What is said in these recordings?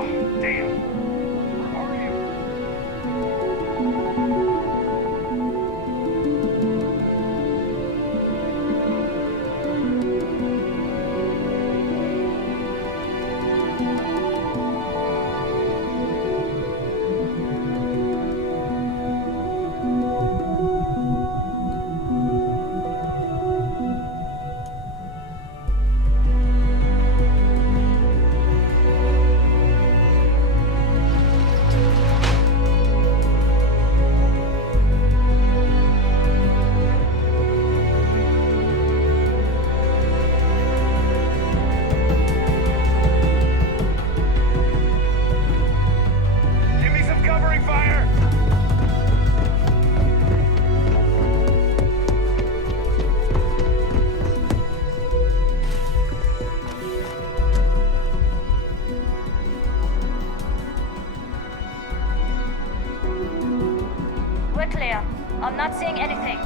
Oh, damn. Where are you? Give me some covering fire! We're clear. I'm not seeing anything.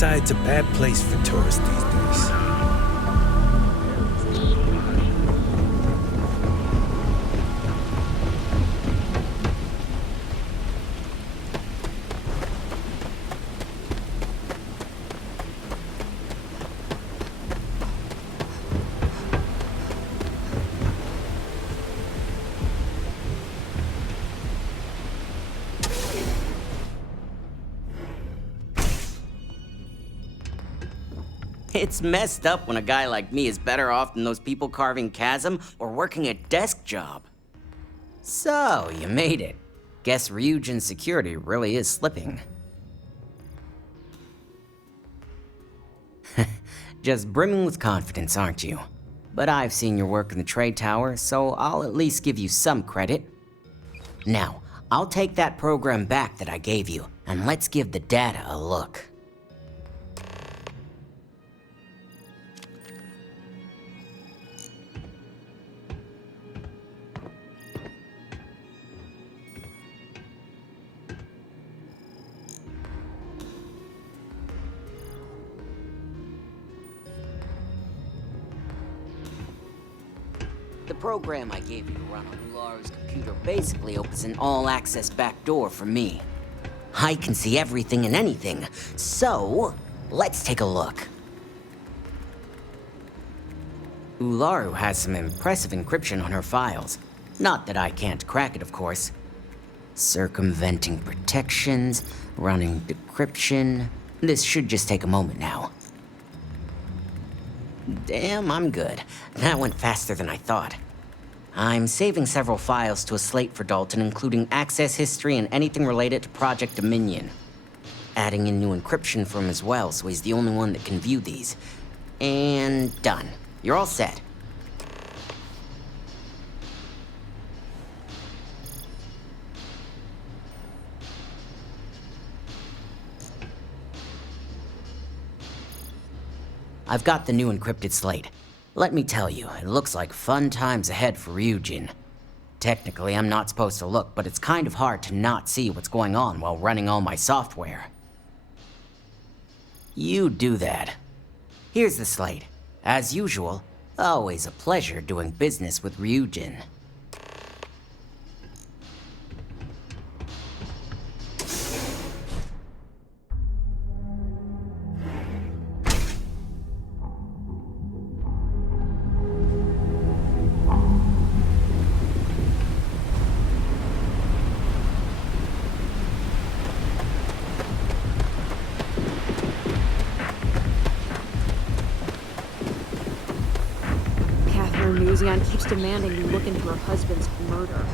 Seaside's a bad place for tourists these days. It's messed up when a guy like me is better off than those people carving chasm or working a desk job. So, you made it. Guess Ryujin's security really is slipping. Just brimming with confidence, aren't you? But I've seen your work in the trade tower, so I'll at least give you some credit. Now, I'll take that program back that I gave you, and let's give the data a look. The program I gave you to run on Ularu's computer basically opens an all-access backdoor for me. I can see everything and anything, so let's take a look. Ularu has some impressive encryption on her files. Not that I can't crack it, of course. Circumventing protections, running decryption. This should just take a moment now. Damn, I'm good. That went faster than I thought. I'm saving several files to a slate for Dalton, including access history and anything related to Project Dominion. Adding in new encryption for him as well, so he's the only one that can view these. And done. You're all set. I've got the new encrypted slate. Let me tell you, it looks like fun times ahead for Ryujin. Technically, I'm not supposed to look, but it's kind of hard to not see what's going on while running all my software. You do that. Here's the slate. As usual, always a pleasure doing business with Ryujin. Museon keeps demanding you look into her husband's murder.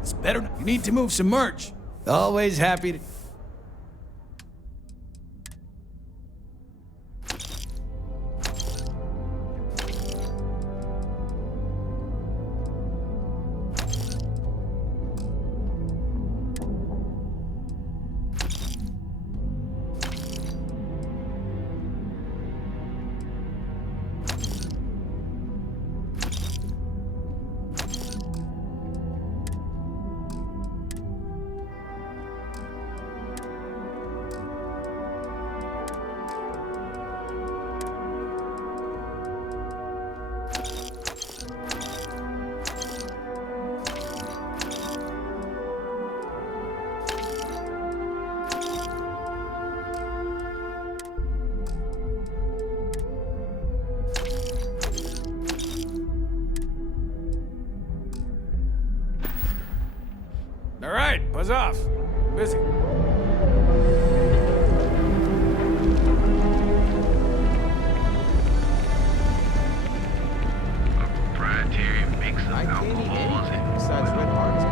It's better. You need to move some merch. Always happy to... All right, buzz off. I'm busy. A proprietary mix of alcohols and... Besides red hearts.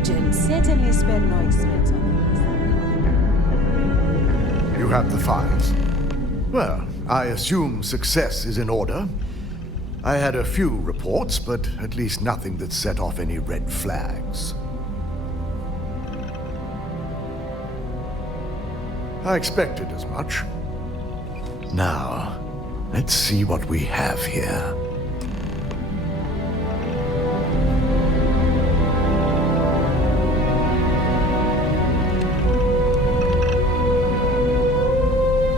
Imogen certainly spared no expense on it. You have the files. Well, I assume success is in order. I had a few reports, but at least nothing that set off any red flags. I expected as much. Now, let's see what we have here.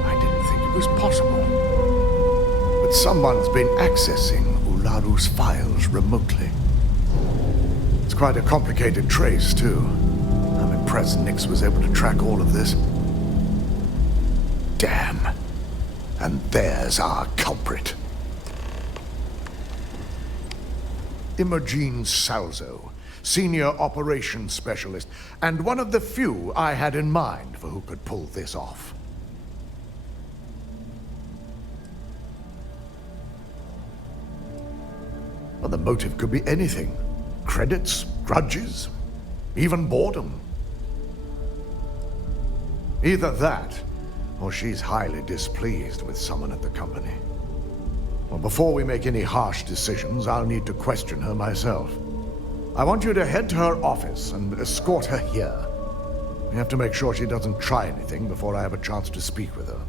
I didn't think it was possible. But someone's been accessing Ularu's files remotely. It's quite a complicated trace, too. I'm impressed Nix was able to track all of this. Damn. And there's our culprit. Imogen Salzo, Senior Operations Specialist, and one of the few I had in mind for who could pull this off. Well, the motive could be anything. Credits, grudges, even boredom. Either that, or she's highly displeased with someone at the company. Well, before we make any harsh decisions, I'll need to question her myself. I want you to head to her office and escort her here. We have to make sure she doesn't try anything before I have a chance to speak with her.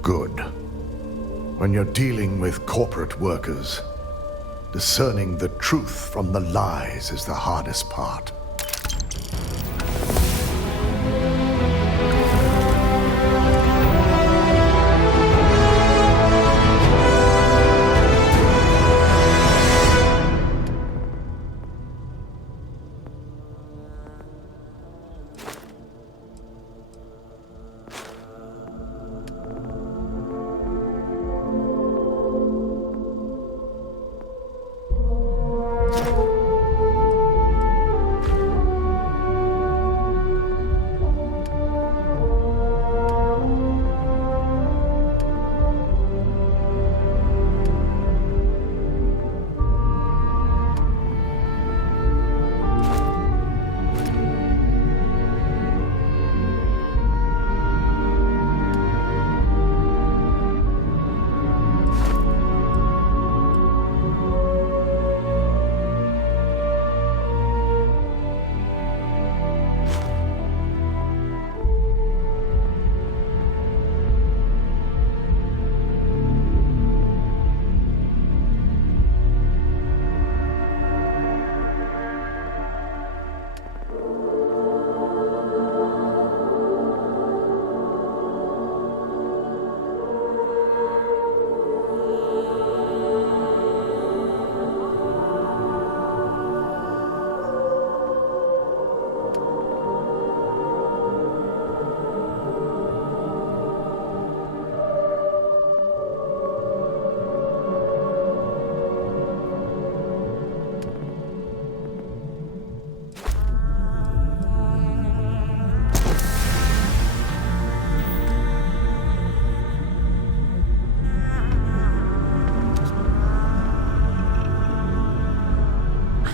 Good. When you're dealing with corporate workers, discerning the truth from the lies is the hardest part.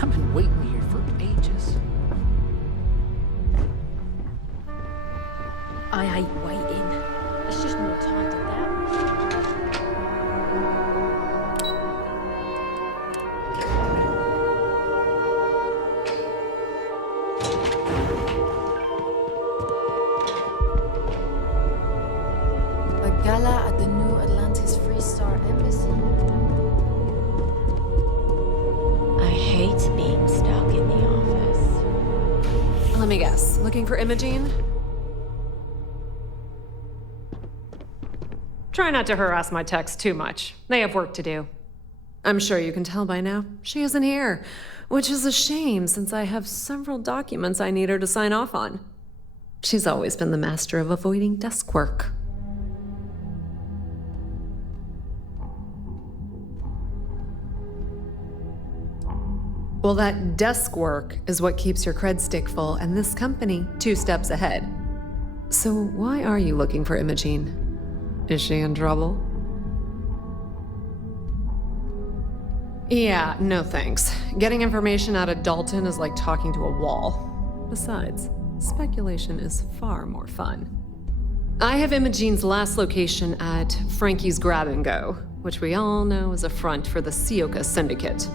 I've been waiting here for ages. I hate waiting. It's just more time to that. A gala at the New Atlantis Free Star Embassy. I hate being stuck in the office. Let me guess. Looking for Imogen? Try not to harass my techs too much. They have work to do. I'm sure you can tell by now. She isn't here, which is a shame since I have several documents I need her to sign off on. She's always been the master of avoiding desk work. Well, that desk work is what keeps your cred stick full and this company 2 steps ahead. So why are you looking for Imogen? Is she in trouble? Yeah, no thanks. Getting information out of Dalton is like talking to a wall. Besides, speculation is far more fun. I have Imogene's last location at Frankie's Grab and Go, which we all know is a front for the Sioka Syndicate.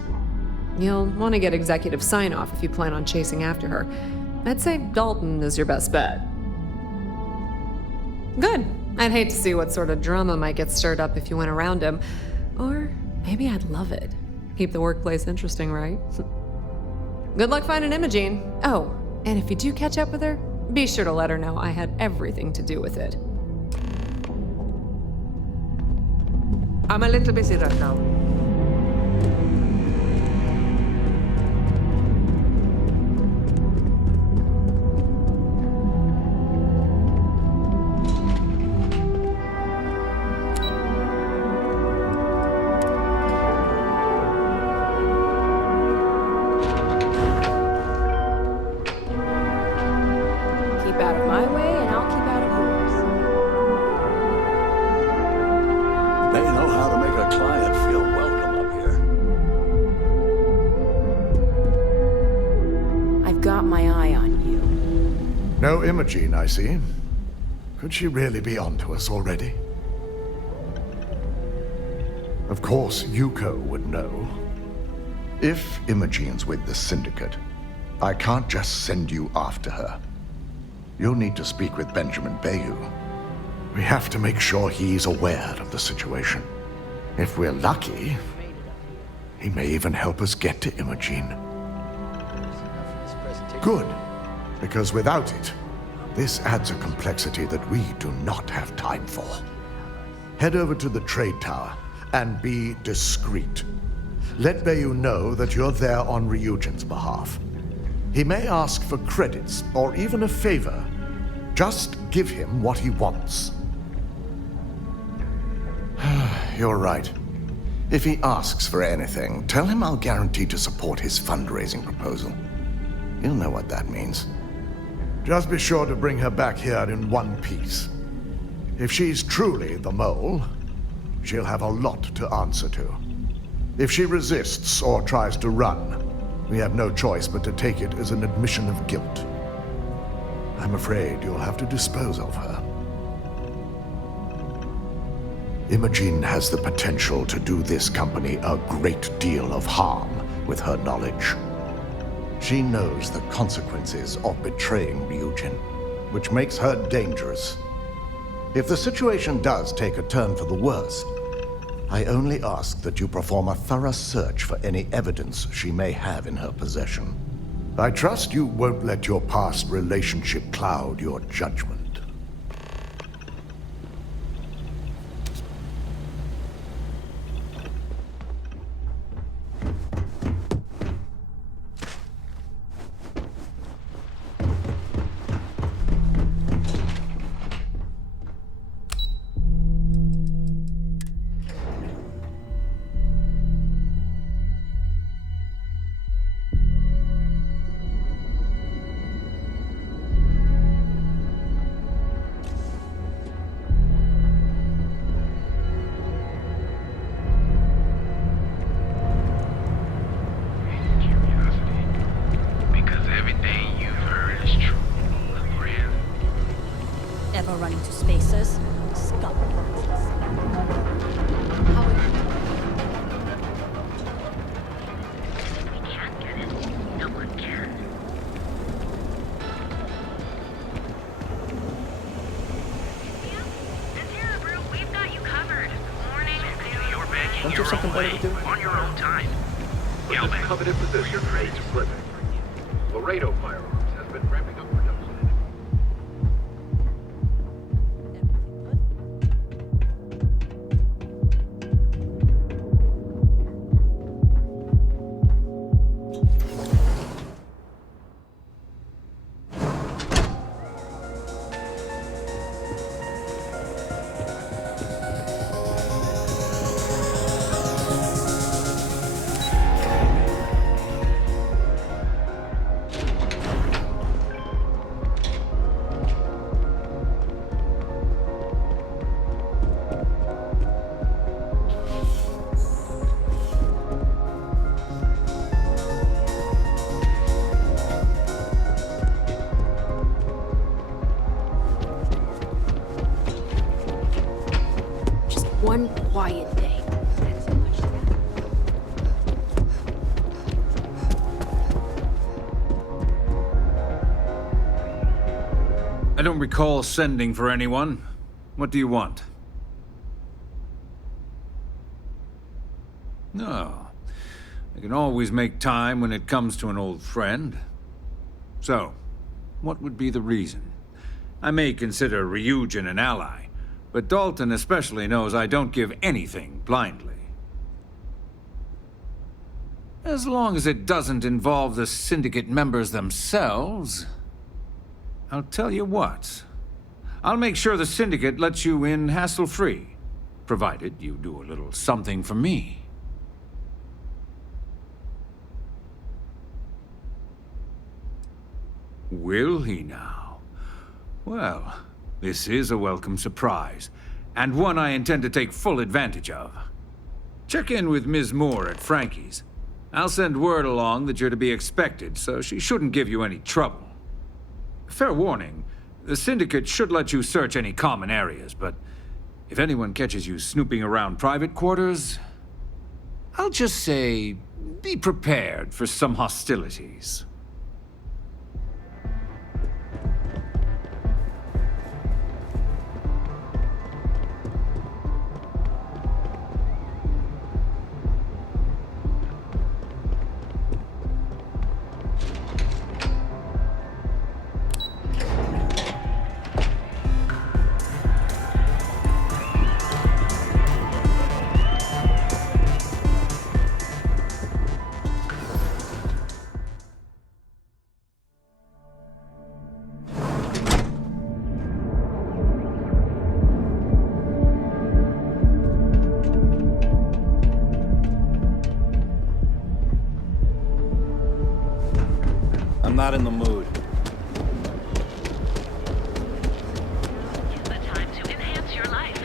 You'll want to get executive sign-off if you plan on chasing after her. I'd say Dalton is your best bet. Good. I'd hate to see what sort of drama might get stirred up if you went around him. Or maybe I'd love it. Keep the workplace interesting, right? Good luck finding Imogene. Oh, and if you do catch up with her, be sure to let her know I had everything to do with it. I'm a little busy right now. Keep out of my way, and I'll keep out of yours. They know how to make a client feel welcome up here. I've got my eye on you. No Imogene, I see. Could she really be onto us already? Of course, Yuko would know. If Imogene's with the Syndicate, I can't just send you after her. You'll need to speak with Benjamin Bayou. We have to make sure he's aware of the situation. If we're lucky, he may even help us get to Imogene. Good, because without it, this adds a complexity that we do not have time for. Head over to the trade tower and be discreet. Let Bayou know that you're there on Ryujin's behalf. He may ask for credits or even a favor. Just give him what he wants. You're right. If he asks for anything, tell him I'll guarantee to support his fundraising proposal. You'll know what that means. Just be sure to bring her back here in one piece. If she's truly the mole, she'll have a lot to answer to. If she resists or tries to run, we have no choice but to take it as an admission of guilt. I'm afraid you'll have to dispose of her. Imogene has the potential to do this company a great deal of harm with her knowledge. She knows the consequences of betraying Ryujin, which makes her dangerous. If the situation does take a turn for the worse, I only ask that you perform a thorough search for any evidence she may have in her possession. I trust you won't let your past relationship cloud your judgment. Ever run into spacers? Scum. Don't you have something better to do? On your own time. Yeah, This coveted position is terrific. Laredo Firearms has been ramping up production. I don't recall sending for anyone. What do you want? No. I can always make time when it comes to an old friend. So, what would be the reason? I may consider Ryujin an ally, but Dalton especially knows I don't give anything blindly. As long as it doesn't involve the Syndicate members themselves, I'll tell you what. I'll make sure the Syndicate lets you in hassle-free, provided you do a little something for me. Will he now? Well, this is a welcome surprise, and one I intend to take full advantage of. Check in with Ms. Moore at Frankie's. I'll send word along that you're to be expected, so she shouldn't give you any trouble. Fair warning, the Syndicate should let you search any common areas, but if anyone catches you snooping around private quarters, I'll just say, be prepared for some hostilities. I'm not in the mood. It's the time to enhance your life.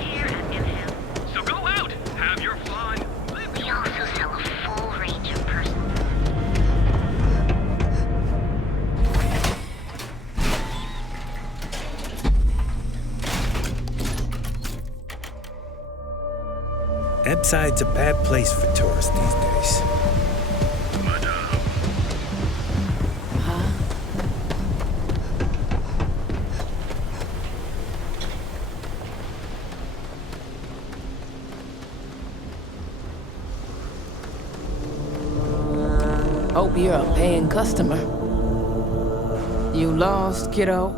Here at Enhance. So go out, have your fun. We also sell a full range of personal. Ebside's a bad place for tourists these days. Hope you're a paying customer. You lost, kiddo?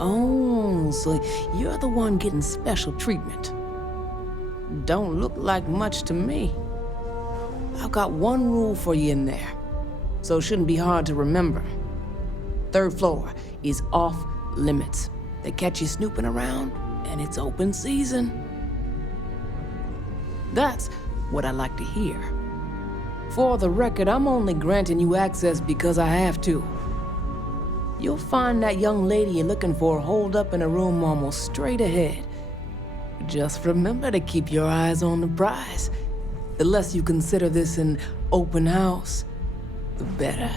Oh, so you're the one getting special treatment. Don't look like much to me. I've got one rule for you in there, so it shouldn't be hard to remember. Third floor is off limits. They catch you snooping around, and it's open season. That's what I like to hear. For the record, I'm only granting you access because I have to. You'll find that young lady you're looking for holed up in a room almost straight ahead. Just remember to keep your eyes on the prize. The less you consider this an open house, the better.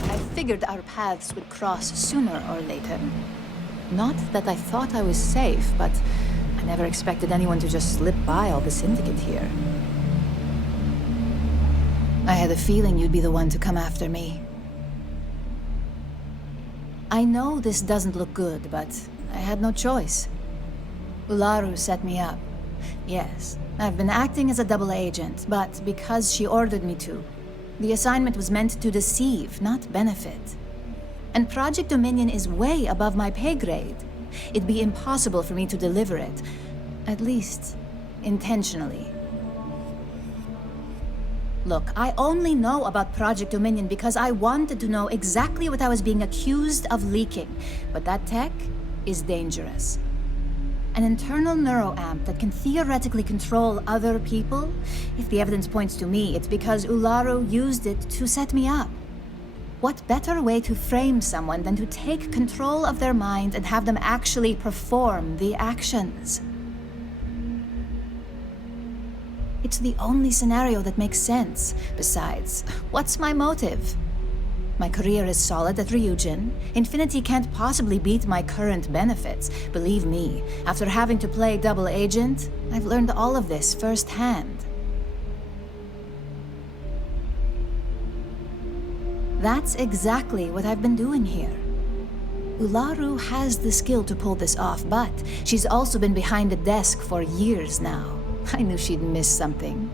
I figured our paths would cross sooner or later. Not that I thought I was safe, but I never expected anyone to just slip by all the Syndicate here. I had a feeling you'd be the one to come after me. I know this doesn't look good, but I had no choice. Ularu set me up. Yes, I've been acting as a double agent, but because she ordered me to. The assignment was meant to deceive, not benefit. And Project Dominion is way above my pay grade. It'd be impossible for me to deliver it. At least, intentionally. Look, I only know about Project Dominion because I wanted to know exactly what I was being accused of leaking. But that tech is dangerous. An internal neuroamp that can theoretically control other people? If the evidence points to me, it's because Ularu used it to set me up. What better way to frame someone than to take control of their mind and have them actually perform the actions? It's the only scenario that makes sense. Besides, what's my motive? My career is solid at Ryujin. Infinity can't possibly beat my current benefits. Believe me, after having to play double agent, I've learned all of this firsthand. That's exactly what I've been doing here. Ularu has the skill to pull this off, but she's also been behind the desk for years now. I knew she'd miss something.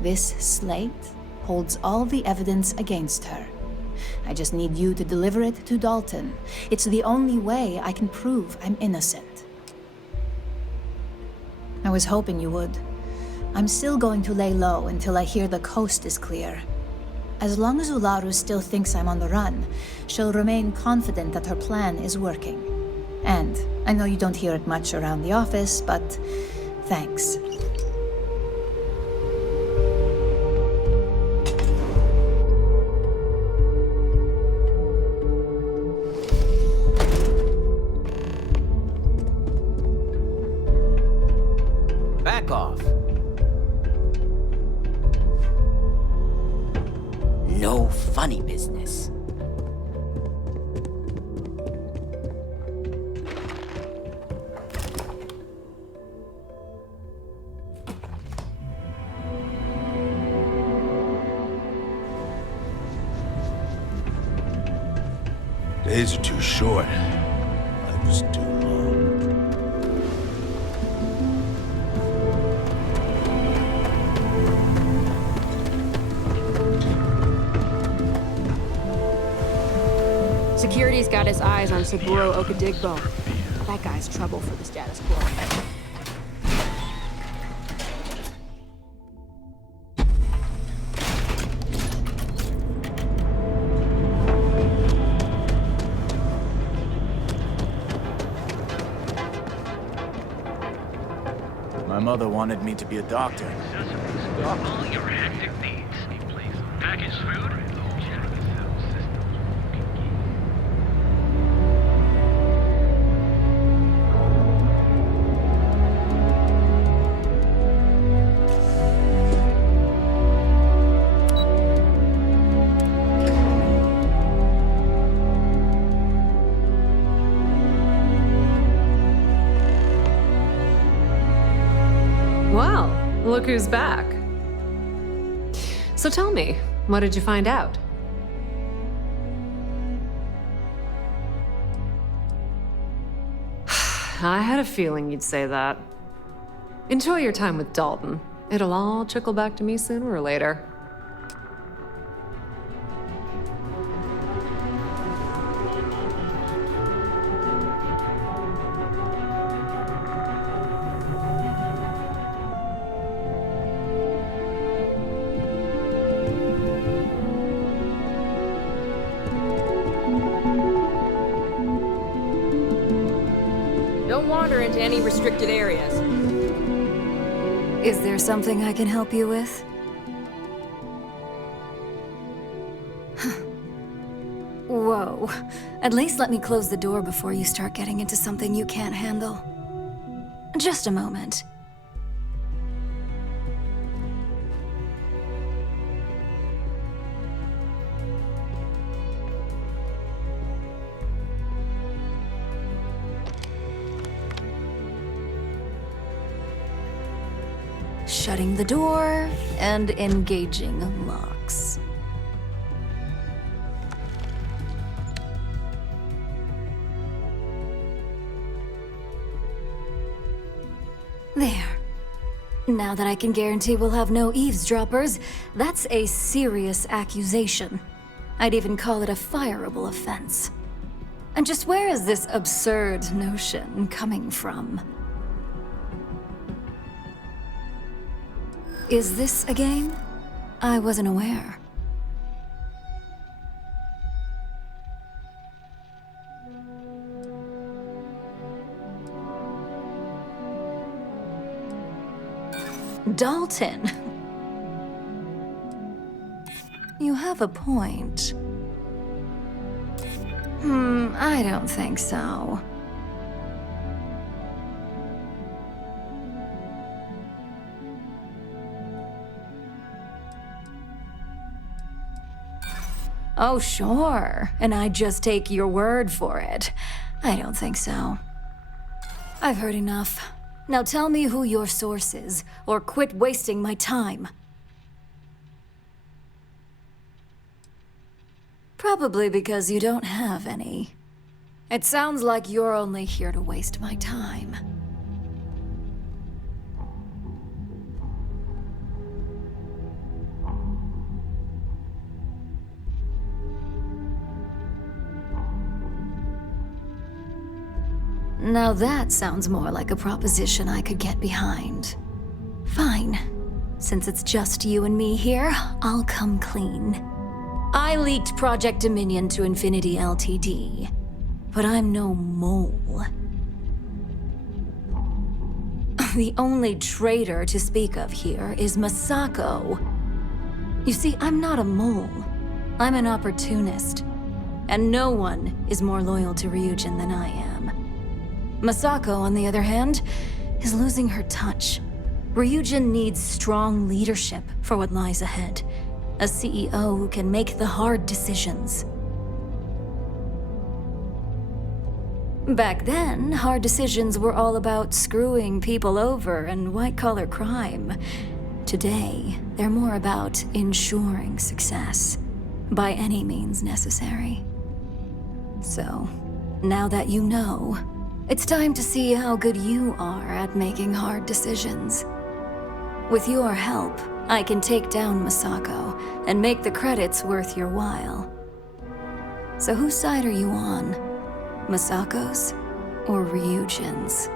This slate holds all the evidence against her. I just need you to deliver it to Dalton. It's the only way I can prove I'm innocent. I was hoping you would. I'm still going to lay low until I hear the coast is clear. As long as Ularu still thinks I'm on the run, she'll remain confident that her plan is working. And I know you don't hear it much around the office, but thanks. Back off. No funny business. Days are too short. Life is too long. Security's got his eyes on Saburo Okadigbo. That guy's trouble for the status quo. My mother wanted me to be a doctor. All your hectic needs. Packaged food? Well, look who's back. So tell me, what did you find out? I had a feeling you'd say that. Enjoy your time with Dalton. It'll all trickle back to me sooner or later. Don't wander into any restricted areas. Is there something I can help you with? Whoa. At least let me close the door before you start getting into something you can't handle. Just a moment. Shutting the door and engaging locks. There. Now that I can guarantee we'll have no eavesdroppers, that's a serious accusation. I'd even call it a fireable offense. And just where is this absurd notion coming from? Is this a game? I wasn't aware. Dalton. You have a point. I don't think so. Oh, sure. And I'd just take your word for it. I don't think so. I've heard enough. Now tell me who your source is, or quit wasting my time. Probably because you don't have any. It sounds like you're only here to waste my time. Now that sounds more like a proposition I could get behind. Fine. Since it's just you and me here, I'll come clean. I leaked Project Dominion to Infinity Ltd. But I'm no mole. The only traitor to speak of here is Masako. You see, I'm not a mole. I'm an opportunist. And no one is more loyal to Ryujin than I am. Masako, on the other hand, is losing her touch. Ryujin needs strong leadership for what lies ahead. A CEO who can make the hard decisions. Back then, hard decisions were all about screwing people over and white-collar crime. Today, they're more about ensuring success, by any means necessary. So, now that you know, it's time to see how good you are at making hard decisions. With your help, I can take down Masako and make the credits worth your while. So whose side are you on? Masako's or Ryujin's?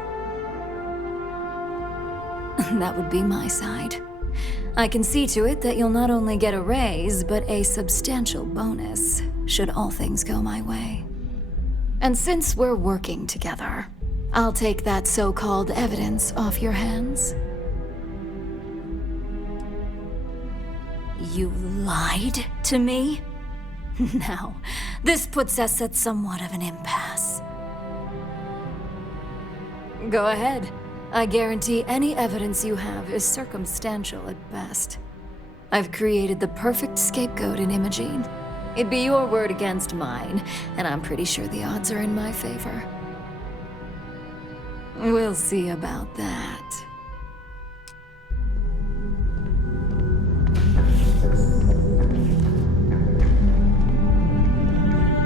That would be my side. I can see to it that you'll not only get a raise, but a substantial bonus, should all things go my way. And since we're working together, I'll take that so-called evidence off your hands. You lied to me? Now, this puts us at somewhat of an impasse. Go ahead. I guarantee any evidence you have is circumstantial at best. I've created the perfect scapegoat in Imogene. It'd be your word against mine, and I'm pretty sure the odds are in my favor. We'll see about that.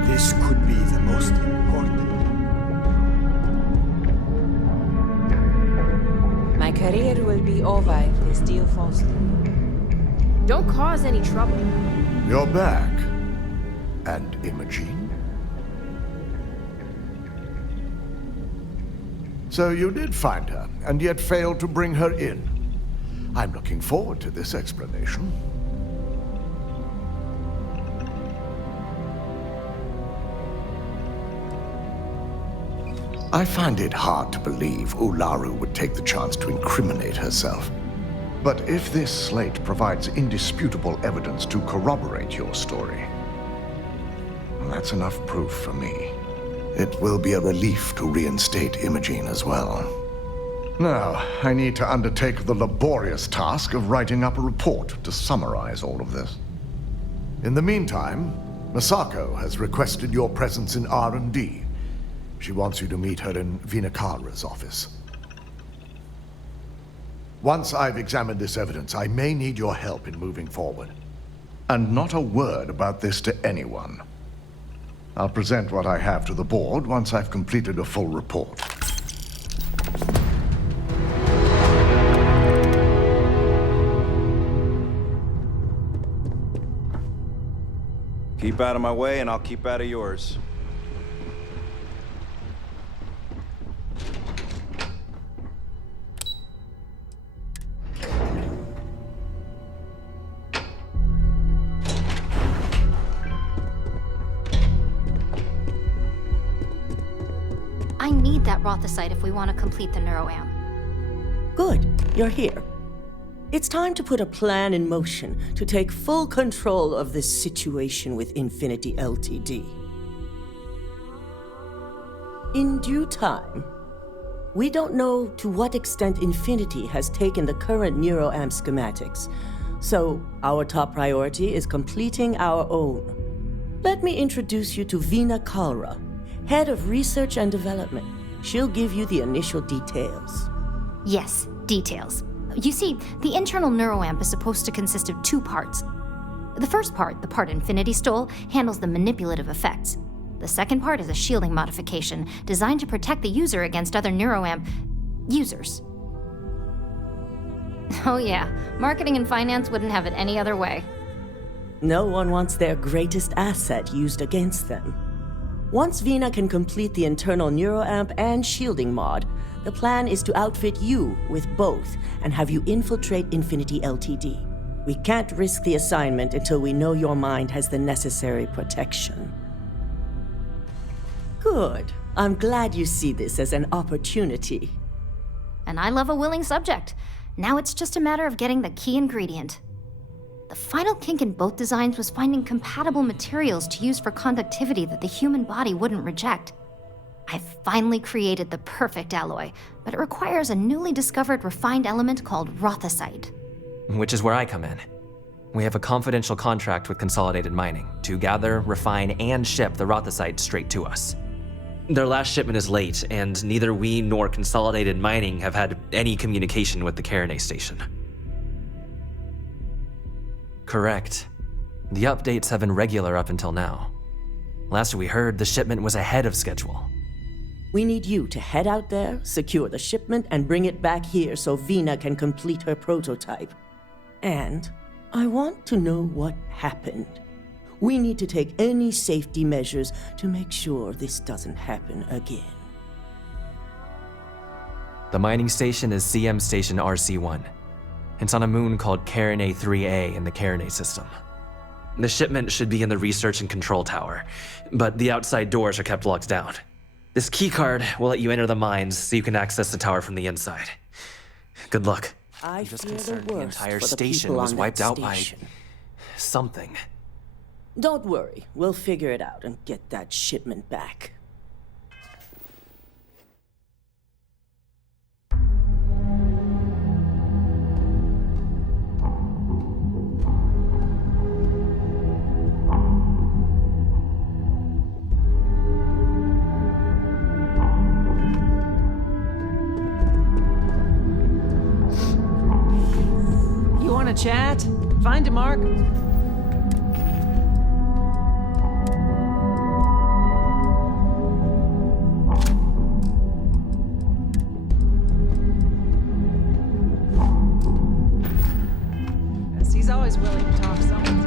This could be the most important. My career will be over if this deal falls through. Don't cause any trouble. You're back. And Imogene? So you did find her, and yet failed to bring her in. I'm looking forward to this explanation. I find it hard to believe Ularu would take the chance to incriminate herself. But if this slate provides indisputable evidence to corroborate your story, well, that's enough proof for me. It will be a relief to reinstate Imogene as well. Now, I need to undertake the laborious task of writing up a report to summarize all of this. In the meantime, Masako has requested your presence in R&D. She wants you to meet her in Vinakara's office. Once I've examined this evidence, I may need your help in moving forward. And not a word about this to anyone. I'll present what I have to the board once I've completed a full report. Keep out of my way and I'll keep out of yours. I need that Rothicite if we want to complete the neuroamp. Good, you're here. It's time to put a plan in motion to take full control of this situation with Infinity Ltd. In due time. We don't know to what extent Infinity has taken the current NeuroAmp schematics, so our top priority is completing our own. Let me introduce you to Veena Kalra, Head of Research and Development. She'll give you the initial details. Yes, details. You see, the internal neuroamp is supposed to consist of 2 parts. The first part, the part Infinity stole, handles the manipulative effects. The second part is a shielding modification designed to protect the user against other neuroamp users. Oh yeah, marketing and finance wouldn't have it any other way. No one wants their greatest asset used against them. Once Veena can complete the internal neuroamp and shielding mod, the plan is to outfit you with both and have you infiltrate Infinity Ltd. We can't risk the assignment until we know your mind has the necessary protection. Good. I'm glad you see this as an opportunity. And I love a willing subject. Now it's just a matter of getting the key ingredient. The final kink in both designs was finding compatible materials to use for conductivity that the human body wouldn't reject. I've finally created the perfect alloy, but it requires a newly discovered refined element called rothosite. Which is where I come in. We have a confidential contract with Consolidated Mining to gather, refine, and ship the rothosite straight to us. Their last shipment is late, and neither we nor Consolidated Mining have had any communication with the Carinae station. Correct. The updates have been regular up until now. Last we heard, the shipment was ahead of schedule. We need you to head out there, secure the shipment, and bring it back here so Veena can complete her prototype. And I want to know what happened. We need to take any safety measures to make sure this doesn't happen again. The mining station is CM Station RC-1. It's on a moon called Carinae 3A in the Carinae system. The shipment should be in the research and control tower, but the outside doors are kept locked down. This keycard will let you enter the mines so you can access the tower from the inside. Good luck. I'm just concerned the entire station was wiped out by something. Don't worry, we'll figure it out and get that shipment back. You wanna chat? Find a mark? He's always willing to talk something.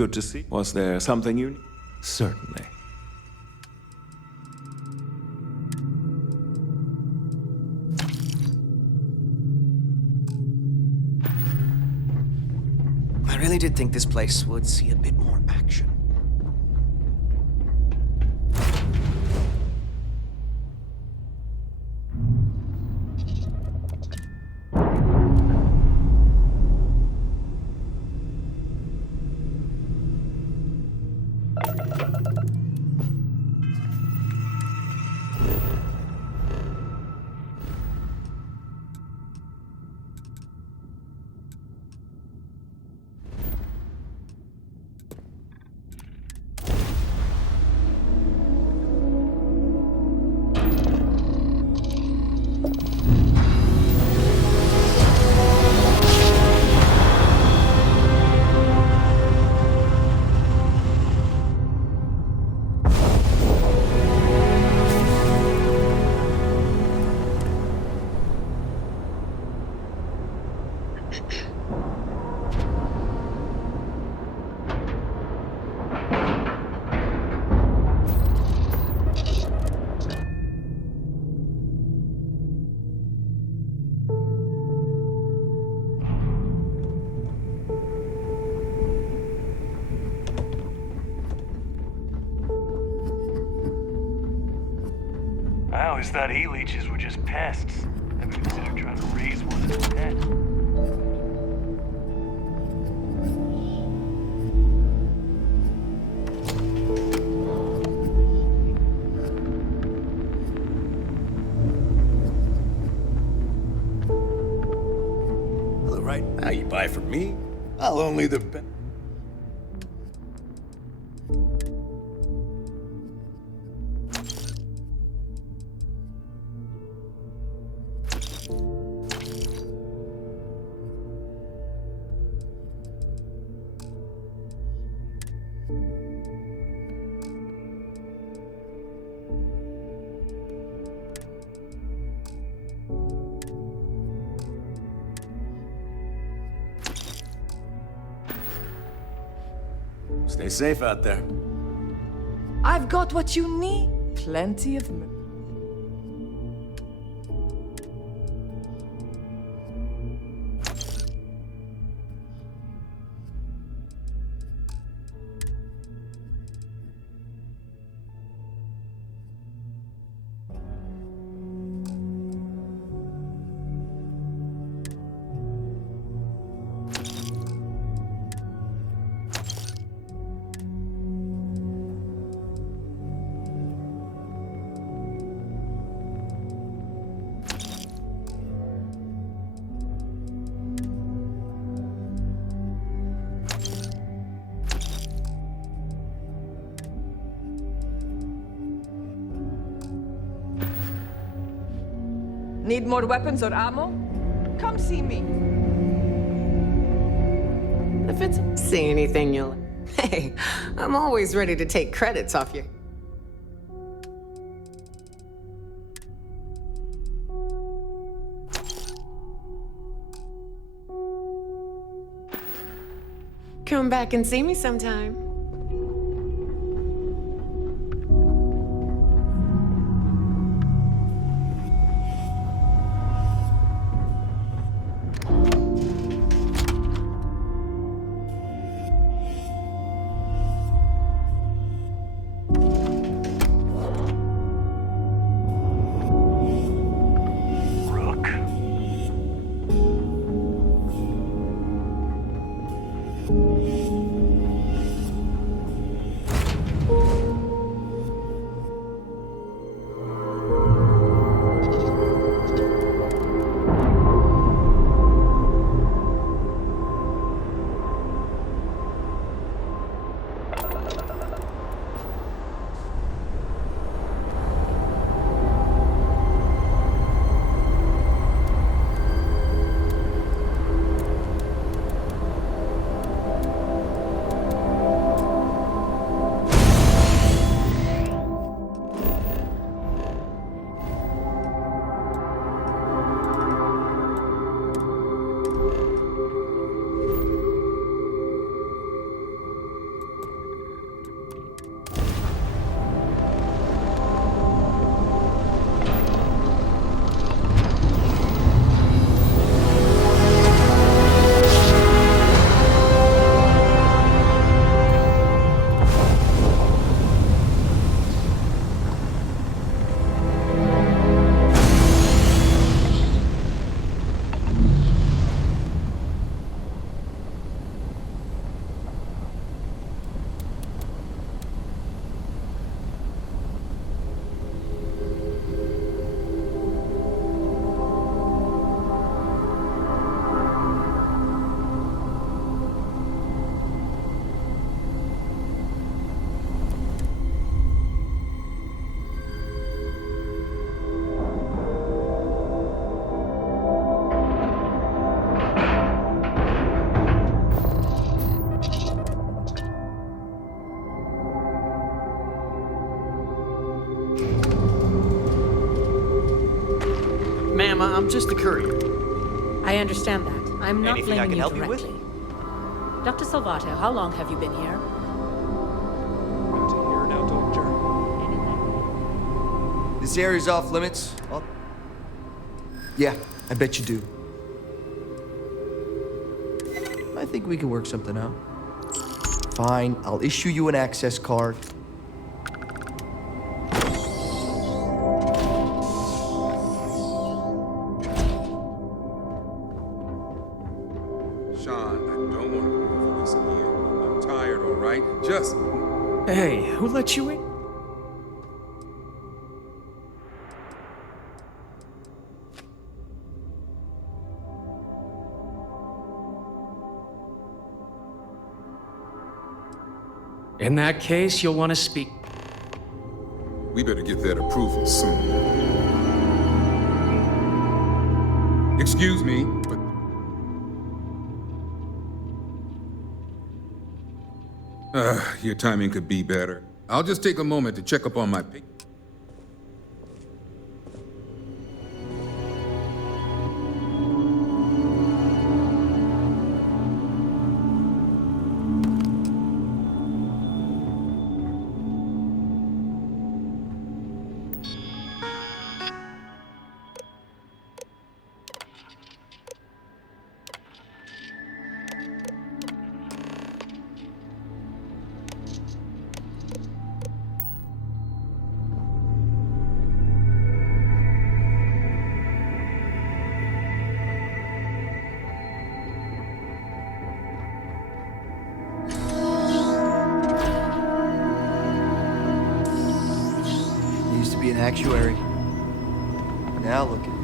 Good to see. Was there something you... Certainly. I really did think this place would see a bit more action. I always thought e-leeches were just pests. Maybe consider trying to raise one as a pet. Well, right now you buy from me, I'll only the best. Stay safe out there. I've got what you need. Plenty of money. Need more weapons or ammo? Come see me. If it's see anything, you'll. Hey, I'm always ready to take credits off you. Come back and see me sometime. Ma'am, I'm just a courier. I understand that. I'm not Anything I blaming can you help you with? directly. Dr. Salvato, how long have you been here? This area's off limits. Yeah, I bet you do. I think we can work something out. Fine, I'll issue you an access card. Sean, I don't want to go over this again. I'm tired, all right? Just... Hey, who let you in? In that case, you'll want to speak. We better get that approval soon. Excuse me, but... your timing could be better. I'll just take a moment to check up on my... Used to be an actuary. Now look at me.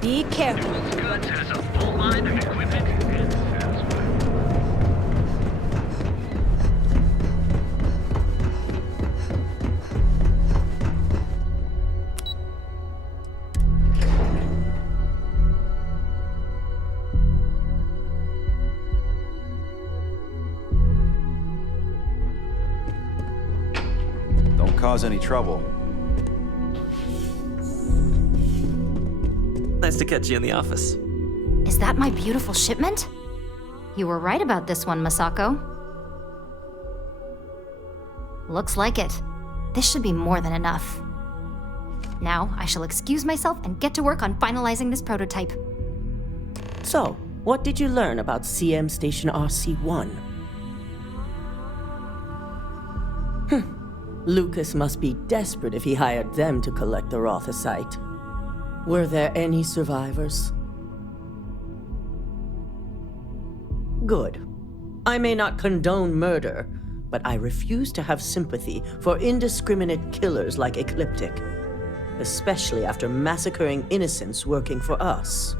Be careful. Goods has a full line of equipment. Don't cause any trouble. Nice to catch you in the office. Is that my beautiful shipment? You were right about this one, Masako. Looks like it. This should be more than enough. Now, I shall excuse myself and get to work on finalizing this prototype. So, what did you learn about CM Station RC1? Lucas must be desperate if he hired them to collect the Rothosite. Were there any survivors? Good. I may not condone murder, but I refuse to have sympathy for indiscriminate killers like Ecliptic, especially after massacring innocents working for us.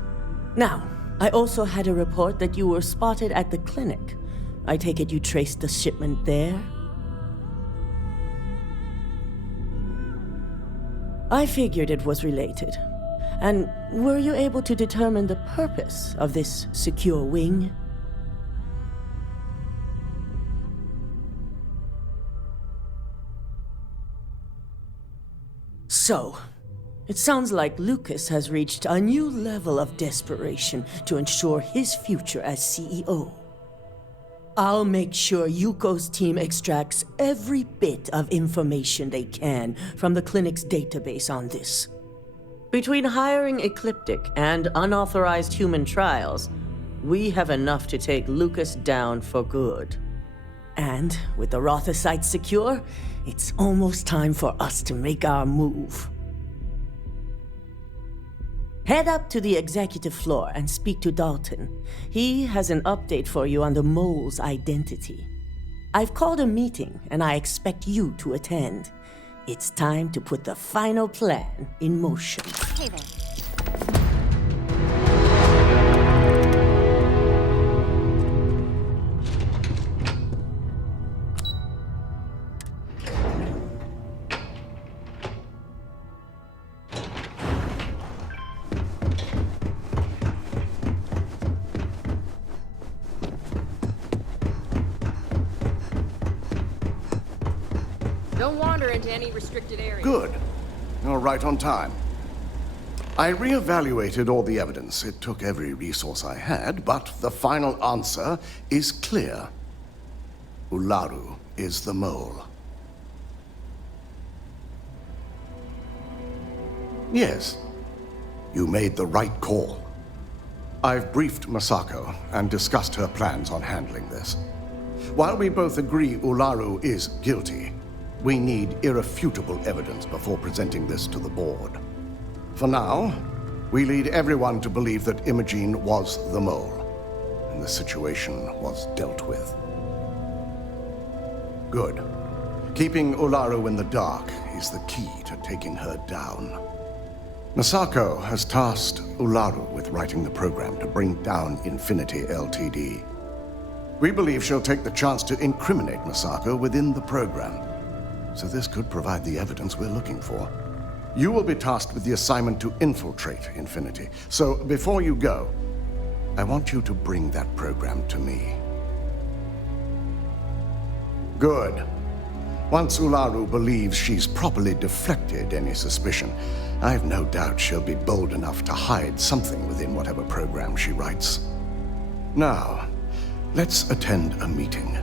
Now, I also had a report that you were spotted at the clinic. I take it you traced the shipment there? I figured it was related. And were you able to determine the purpose of this secure wing? So, It sounds like Lucas has reached a new level of desperation to ensure his future as CEO. I'll make sure Yuko's team extracts every bit of information they can from the clinic's database on this. Between hiring Ecliptic and unauthorized human trials, we have enough to take Lucas down for good. And with the Rotha site secure, it's almost time for us to make our move. Head up to the executive floor and speak to Dalton. He has an update for you on the mole's identity. I've called a meeting, and I expect you to attend. It's time to put the final plan in motion. Hey there. Don't wander into any restricted area. Good. You're right on time. I reevaluated all the evidence. It took every resource I had, but the final answer is clear. Ularu is the mole. Yes, you made the right call. I've briefed Masako and discussed her plans on handling this. While we both agree Ularu is guilty, we need irrefutable evidence before presenting this to the board. For now, we lead everyone to believe that Imogene was the mole, and the situation was dealt with. Good. Keeping Ularu in the dark is the key to taking her down. Masako has tasked Ularu with writing the program to bring down Infinity Ltd. We believe she'll take the chance to incriminate Masako within the program, so this could provide the evidence we're looking for. You will be tasked with the assignment to infiltrate Infinity. So before you go, I want you to bring that program to me. Good. Once Ularu believes she's properly deflected any suspicion, I've no doubt she'll be bold enough to hide something within whatever program she writes. Now, let's attend a meeting.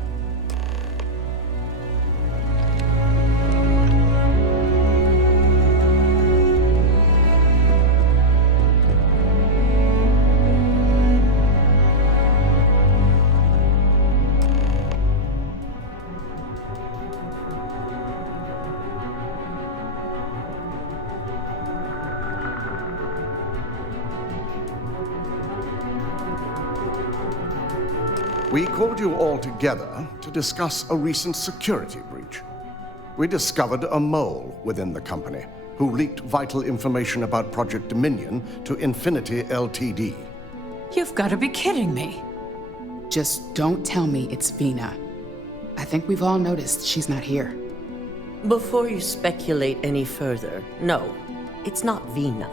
We called you all together to discuss a recent security breach. We discovered a mole within the company who leaked vital information about Project Dominion to Infinity Ltd. You've got to be kidding me. Just don't tell me it's Vina. I think we've all noticed she's not here. Before you speculate any further, no, it's not Vina.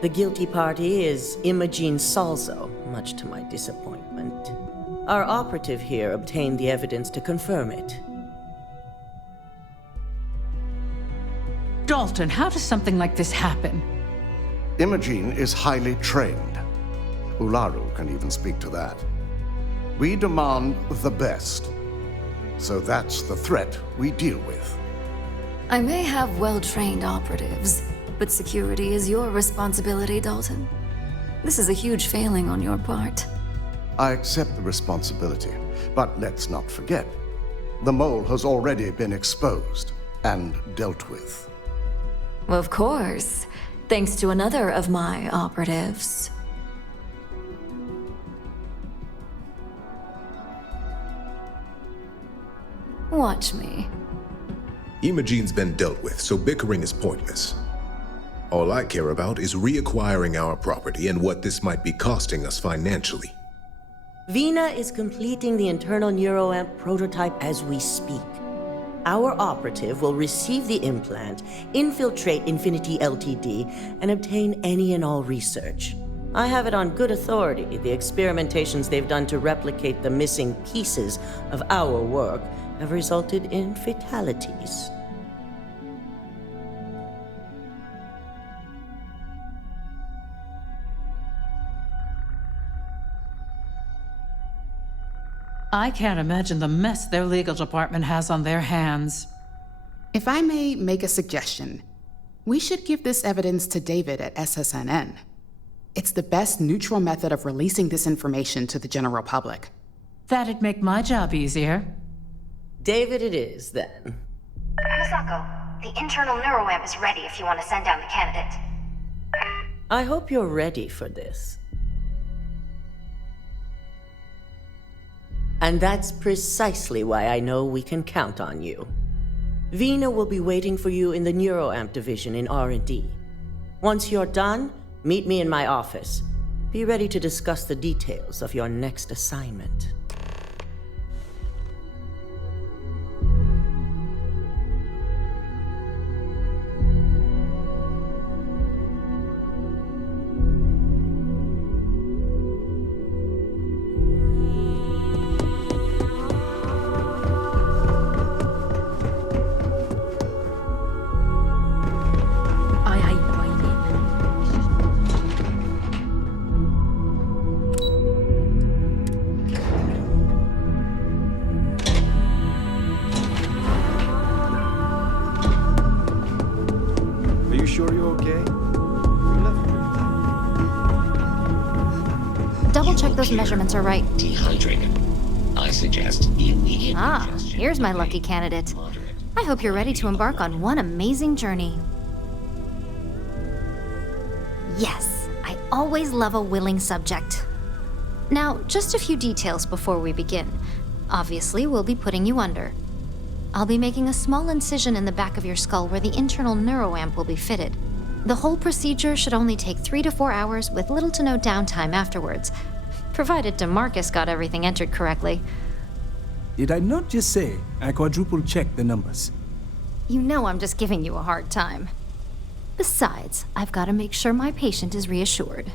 The guilty party is Imogene Salzo, much to my disappointment. Our operative here obtained the evidence to confirm it. Dalton, how does something like this happen? Imogene is highly trained. Ularu can even speak to that. We demand the best. So that's the threat we deal with. I may have well-trained operatives, but security is your responsibility, Dalton. This is a huge failing on your part. I accept the responsibility, but let's not forget, the mole has already been exposed and dealt with. Of course, thanks to another of my operatives. Watch me. Imogene's been dealt with, so bickering is pointless. All I care about is reacquiring our property and what this might be costing us financially. Vina is completing the internal neuroamp prototype as we speak. Our operative will receive the implant, infiltrate Infinity Ltd., and obtain any and all research. I have it on good authority the experimentations they've done to replicate the missing pieces of our work have resulted in fatalities. I can't imagine the mess their legal department has on their hands. If I may make a suggestion, we should give this evidence to David at SSNN. It's the best neutral method of releasing this information to the general public. That'd make my job easier. David it is, then. Misako, the internal neuroamp is ready if you want to send down the candidate. I hope you're ready for this. And that's precisely why I know we can count on you. Vina will be waiting for you in the neuroamp division in R&D. Once you're done, meet me in my office. Be ready to discuss the details of your next assignment. Those measurements are right. Dehydrated. I suggest immediate. Here's my lucky candidate. I hope you're ready to embark on one amazing journey. Yes, I always love a willing subject. Now, just a few details before we begin. Obviously, we'll be putting you under. I'll be making a small incision in the back of your skull where the internal neuroamp will be fitted. The whole procedure should only take 3 to 4 hours with little to no downtime afterwards. Provided DeMarcus got everything entered correctly. Did I not just say I quadruple-checked the numbers? You know I'm just giving you a hard time. Besides, I've got to make sure my patient is reassured.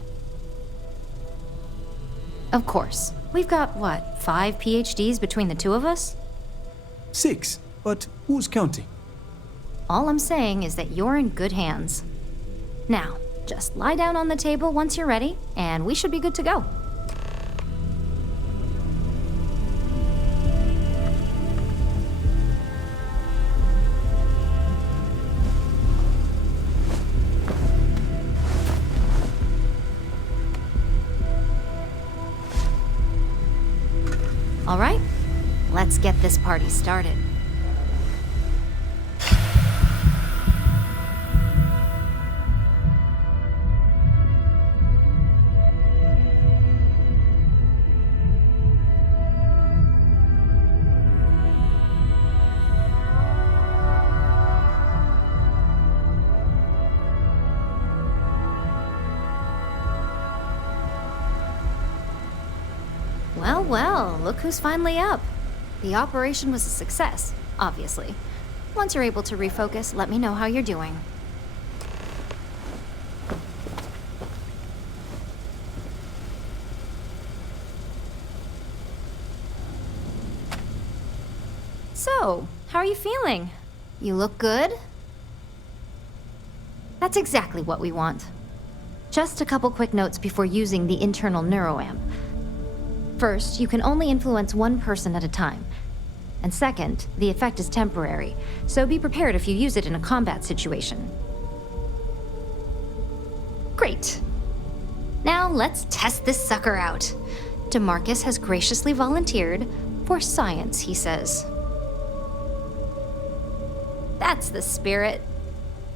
Of course, we've got, 5 PhDs between the two of us? 6, but who's counting? All I'm saying is that you're in good hands. Now, just lie down on the table once you're ready, and we should be good to go. All right, let's get this party started. Well, look who's finally up. The operation was a success, obviously. Once you're able to refocus, let me know how you're doing. So, how are you feeling? You look good? That's exactly what we want. Just a couple quick notes before using the internal neuroamp. First, you can only influence one person at a time. And second, the effect is temporary, so be prepared if you use it in a combat situation. Great. Now let's test this sucker out. DeMarcus has graciously volunteered for science, he says. That's the spirit.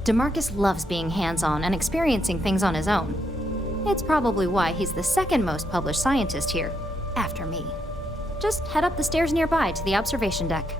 DeMarcus loves being hands-on and experiencing things on his own. It's probably why he's the second most published scientist here. After me. Just head up the stairs nearby to the observation deck.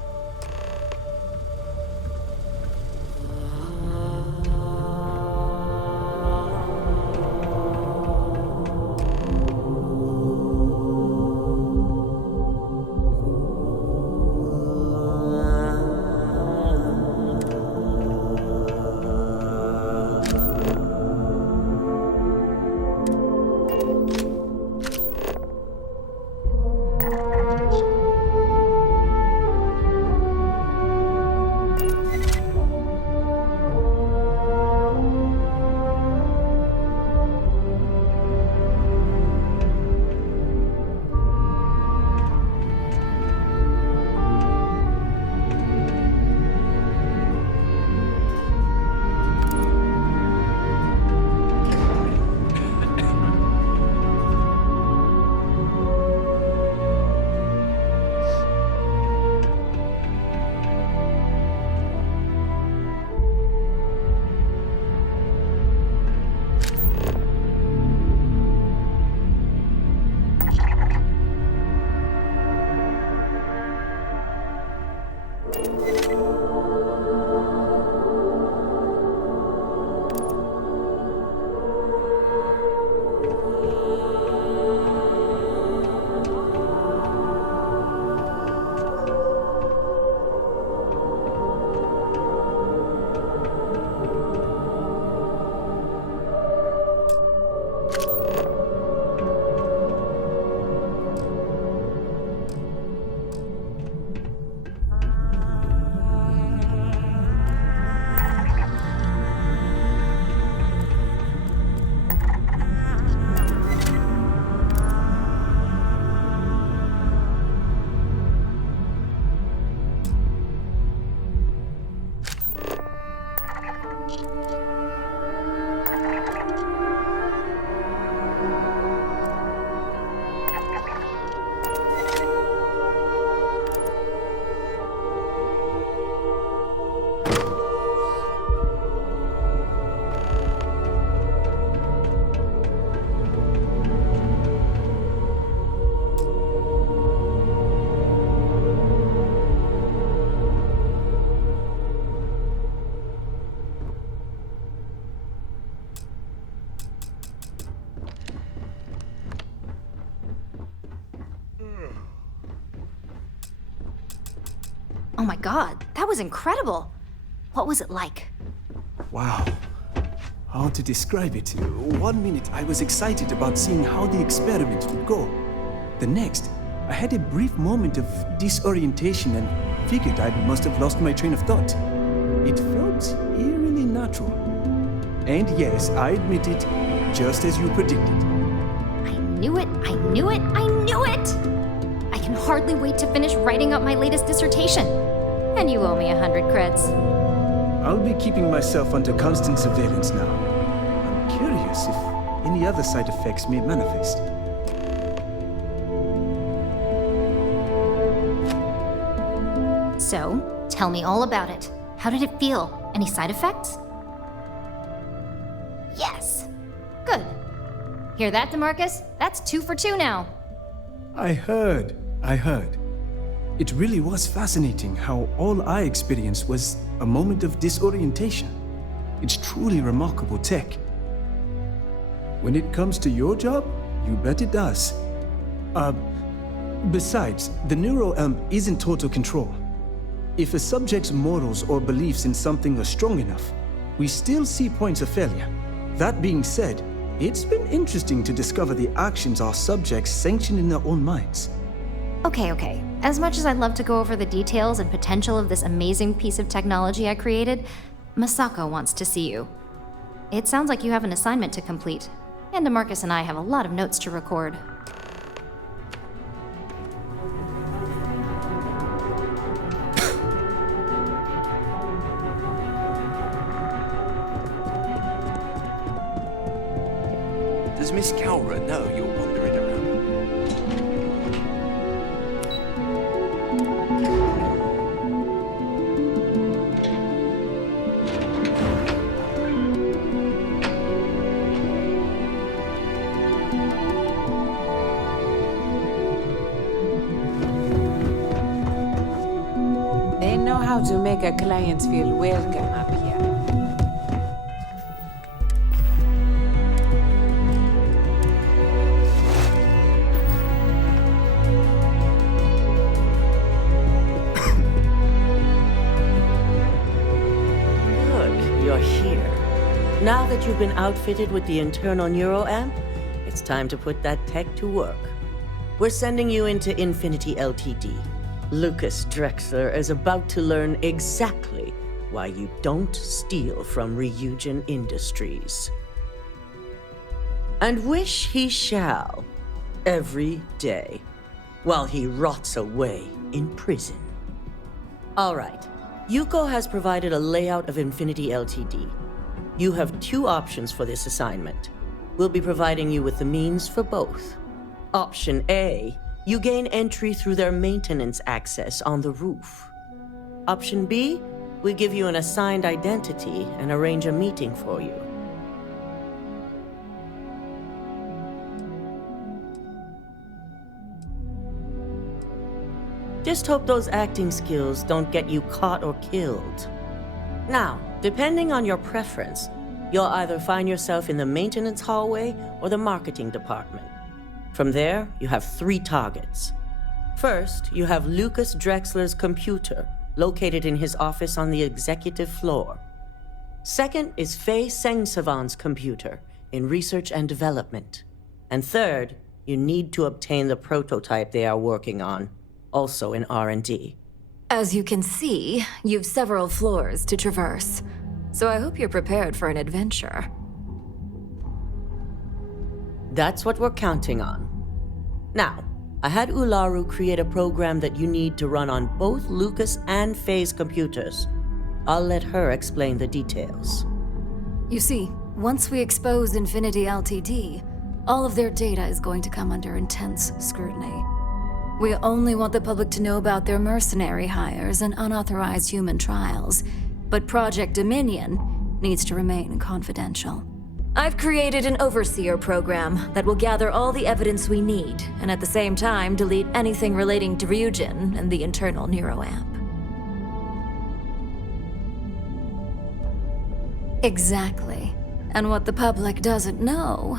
Oh my god, that was incredible. What was it like? Wow. How to describe it? 1 minute I was excited about seeing how the experiment would go. The next, I had a brief moment of disorientation and figured I must have lost my train of thought. It felt eerily natural. And yes, I admit it, just as you predicted. I knew it, I knew it, I knew it! I can hardly wait to finish writing up my latest dissertation. And you owe me 100 creds. I'll be keeping myself under constant surveillance now. I'm curious if any other side effects may manifest. So, tell me all about it. How did it feel? Any side effects? Yes. Good. Hear that, DeMarcus? That's 2 for 2 now. I heard. It really was fascinating how all I experienced was a moment of disorientation. It's truly remarkable tech. When it comes to your job, you bet it does. Besides, the neuroamp isn't total control. If a subject's morals or beliefs in something are strong enough, we still see points of failure. That being said, it's been interesting to discover the actions our subjects sanction in their own minds. Okay. As much as I'd love to go over the details and potential of this amazing piece of technology I created, Masako wants to see you. It sounds like you have an assignment to complete, and DeMarcus and I have a lot of notes to record. Does Miss Calra know you're wandering around? They know how to make a client feel welcome up here. Now that you've been outfitted with the internal neuroamp, it's time to put that tech to work. We're sending you into Infinity Ltd. Lucas Drexler is about to learn exactly why you don't steal from Ryujin Industries. And wish he shall, every day, while he rots away in prison. All right, Yuko has provided a layout of Infinity Ltd. You have 2 options for this assignment. We'll be providing you with the means for both. Option A, you gain entry through their maintenance access on the roof. Option B, we give you an assigned identity and arrange a meeting for you. Just hope those acting skills don't get you caught or killed. Now, depending on your preference, you'll either find yourself in the maintenance hallway or the marketing department. From there, you have 3 targets. First, you have Lucas Drexler's computer, located in his office on the executive floor. Second is Faye Sengsavan's computer, in research and development. And third, you need to obtain the prototype they are working on, also in R&D. As you can see, you've several floors to traverse, so I hope you're prepared for an adventure. That's what we're counting on. Now, I had Ularu create a program that you need to run on both Lucas and Faye's computers. I'll let her explain the details. You see, once we expose Infinity Ltd., all of their data is going to come under intense scrutiny. We only want the public to know about their mercenary hires and unauthorized human trials, but Project Dominion needs to remain confidential. I've created an overseer program that will gather all the evidence we need, and at the same time delete anything relating to Ryujin and the internal neuroamp. Exactly. And what the public doesn't know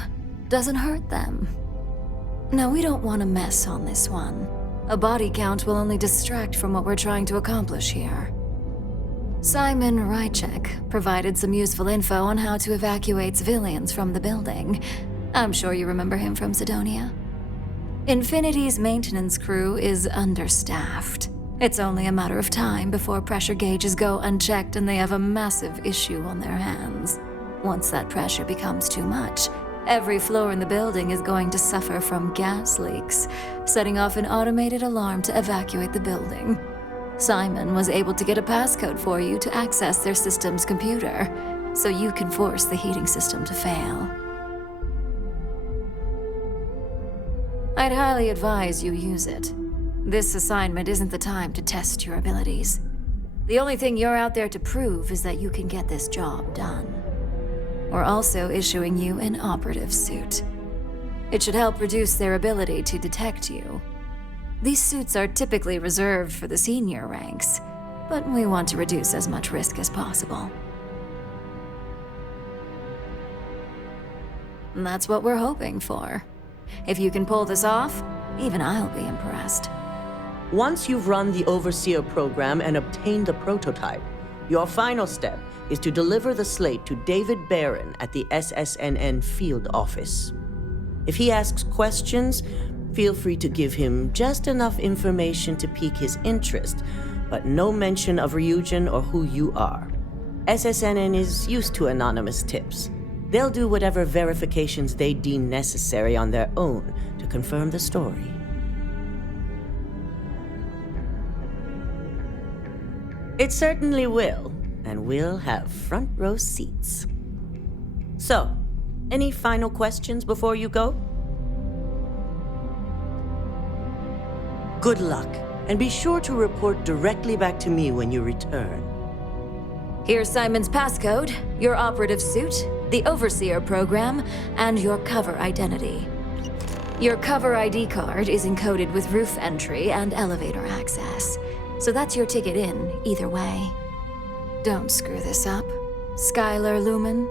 doesn't hurt them. Now, we don't want to mess on this one. A body count will only distract from what we're trying to accomplish here. Simon Rychek provided some useful info on how to evacuate civilians from the building. I'm sure you remember him from Sidonia. Infinity's maintenance crew is understaffed. It's only a matter of time before pressure gauges go unchecked and they have a massive issue on their hands. Once that pressure becomes too much, every floor in the building is going to suffer from gas leaks, setting off an automated alarm to evacuate the building. Simon was able to get a passcode for you to access their system's computer, so you can force the heating system to fail. I'd highly advise you use it. This assignment isn't the time to test your abilities. The only thing you're out there to prove is that you can get this job done. We're also issuing you an operative suit. It should help reduce their ability to detect you. These suits are typically reserved for the senior ranks, but we want to reduce as much risk as possible. And that's what we're hoping for. If you can pull this off, even I'll be impressed. Once you've run the Overseer program and obtained the prototype, your final step is to deliver the slate to David Barron at the SSNN field office. If he asks questions, feel free to give him just enough information to pique his interest, but no mention of Ryujin or who you are. SSNN is used to anonymous tips. They'll do whatever verifications they deem necessary on their own to confirm the story. It certainly will, and we'll have front row seats. So, any final questions before you go? Good luck, and be sure to report directly back to me when you return. Here's Simon's passcode, your operative suit, the Overseer program, and your cover identity. Your cover ID card is encoded with roof entry and elevator access, so that's your ticket in, either way. Don't screw this up, Skylar Lumen.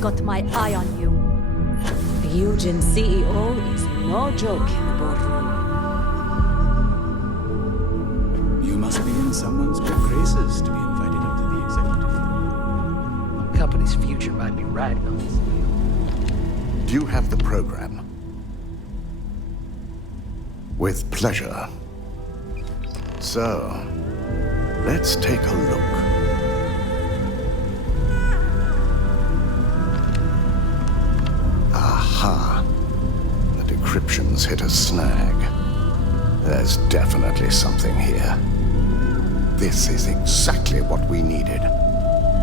Got my eye on you. The Eugen CEO is no joke in the boardroom. You must be in someone's good graces to be invited up to the executive. The company's future might be riding on this deal. Do you have the program? With pleasure. So, let's take a look. Aha. The decryption's hit a snag. There's definitely something here. This is exactly what we needed.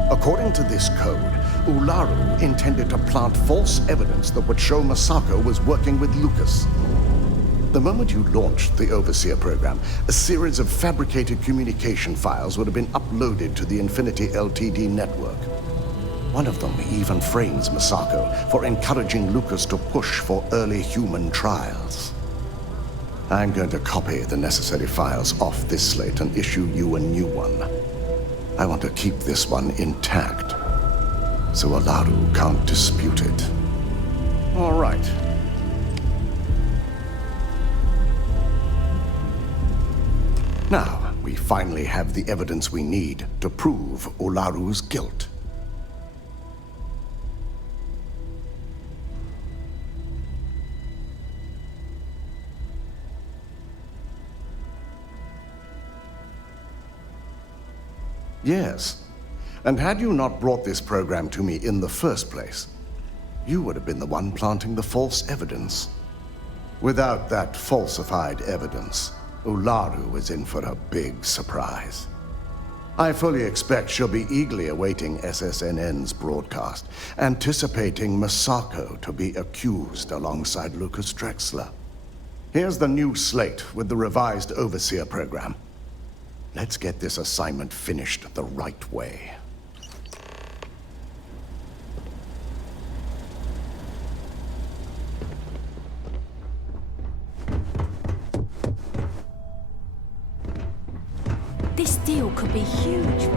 According to this code, Ularu intended to plant false evidence that would show Masako was working with Lucas. The moment you launched the Overseer program, a series of fabricated communication files would have been uploaded to the Infinity Ltd network. One of them even frames Masako for encouraging Lucas to push for early human trials. I'm going to copy the necessary files off this slate and issue you a new one. I want to keep this one intact. so Olaru can't dispute it. All right. Now, we finally have the evidence we need to prove Olaru's guilt. Yes. And had you not brought this program to me in the first place, you would have been the one planting the false evidence. Without that falsified evidence, Olaru is in for a big surprise. I fully expect she'll be eagerly awaiting SSNN's broadcast, anticipating Masako to be accused alongside Lucas Drexler. Here's the new slate with the revised Overseer program. Let's get this assignment finished the right way. This deal could be huge.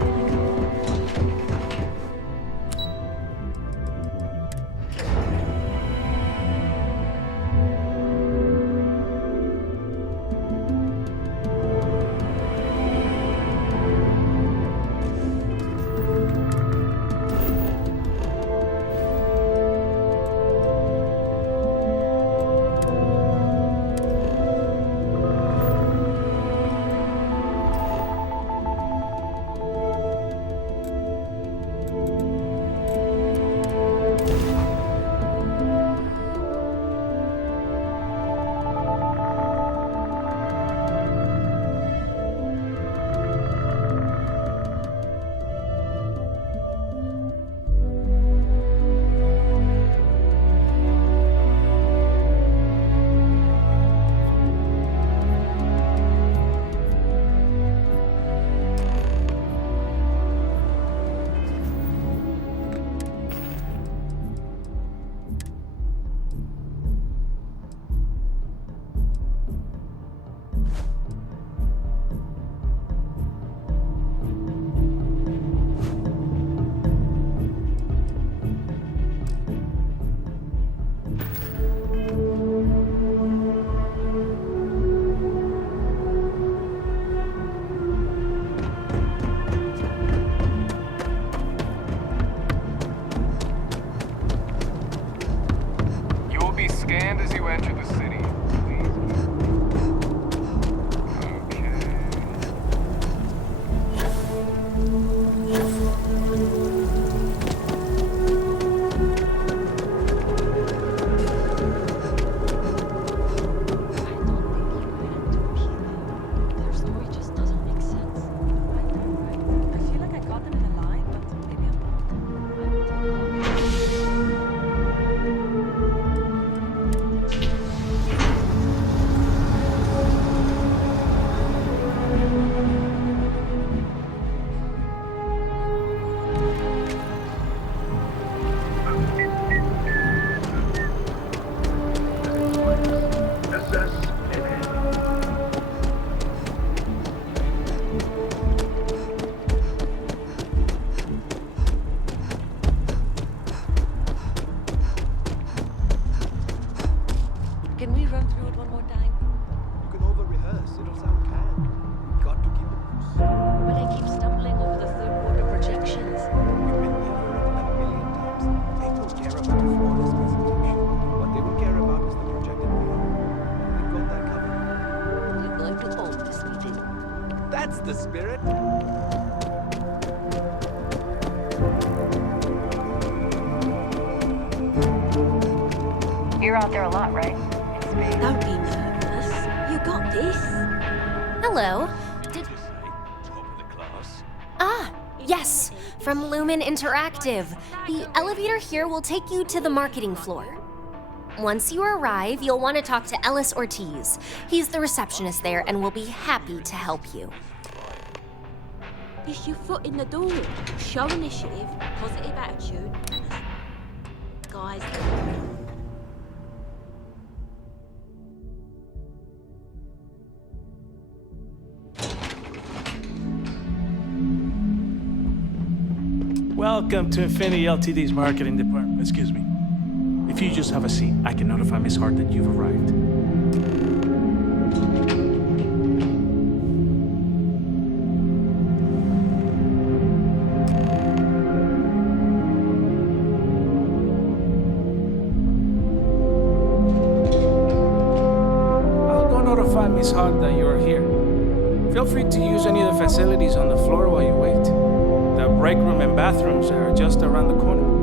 Can we run through it one more time? You can over-rehearse. It'll sound canned. We've got to keep it loose. But I keep stumbling over the third quarter projections. We've been over it a million times. They don't care about the flawless presentation. What they will care about is the projected view. We've got that covered. You're going to own this meeting. That's the spirit. You're out there a lot, right? Don't be nervous. You got this. Hello. Top of the class. Ah, yes, from Lumen Interactive. The elevator here will take you to the marketing floor. Once you arrive, you'll want to talk to Ellis Ortiz. He's the receptionist there and will be happy to help you. It's your foot in the door. Show initiative, positive attitude. Guys. Welcome to Infinity Ltd's marketing department. Excuse me. If you just have a seat, I can notify Miss Hart that you've arrived. I'll go notify Miss Hart that you're here. Feel free to use any of the facilities on the floor while you wait. The break room and bathrooms are just around the corner.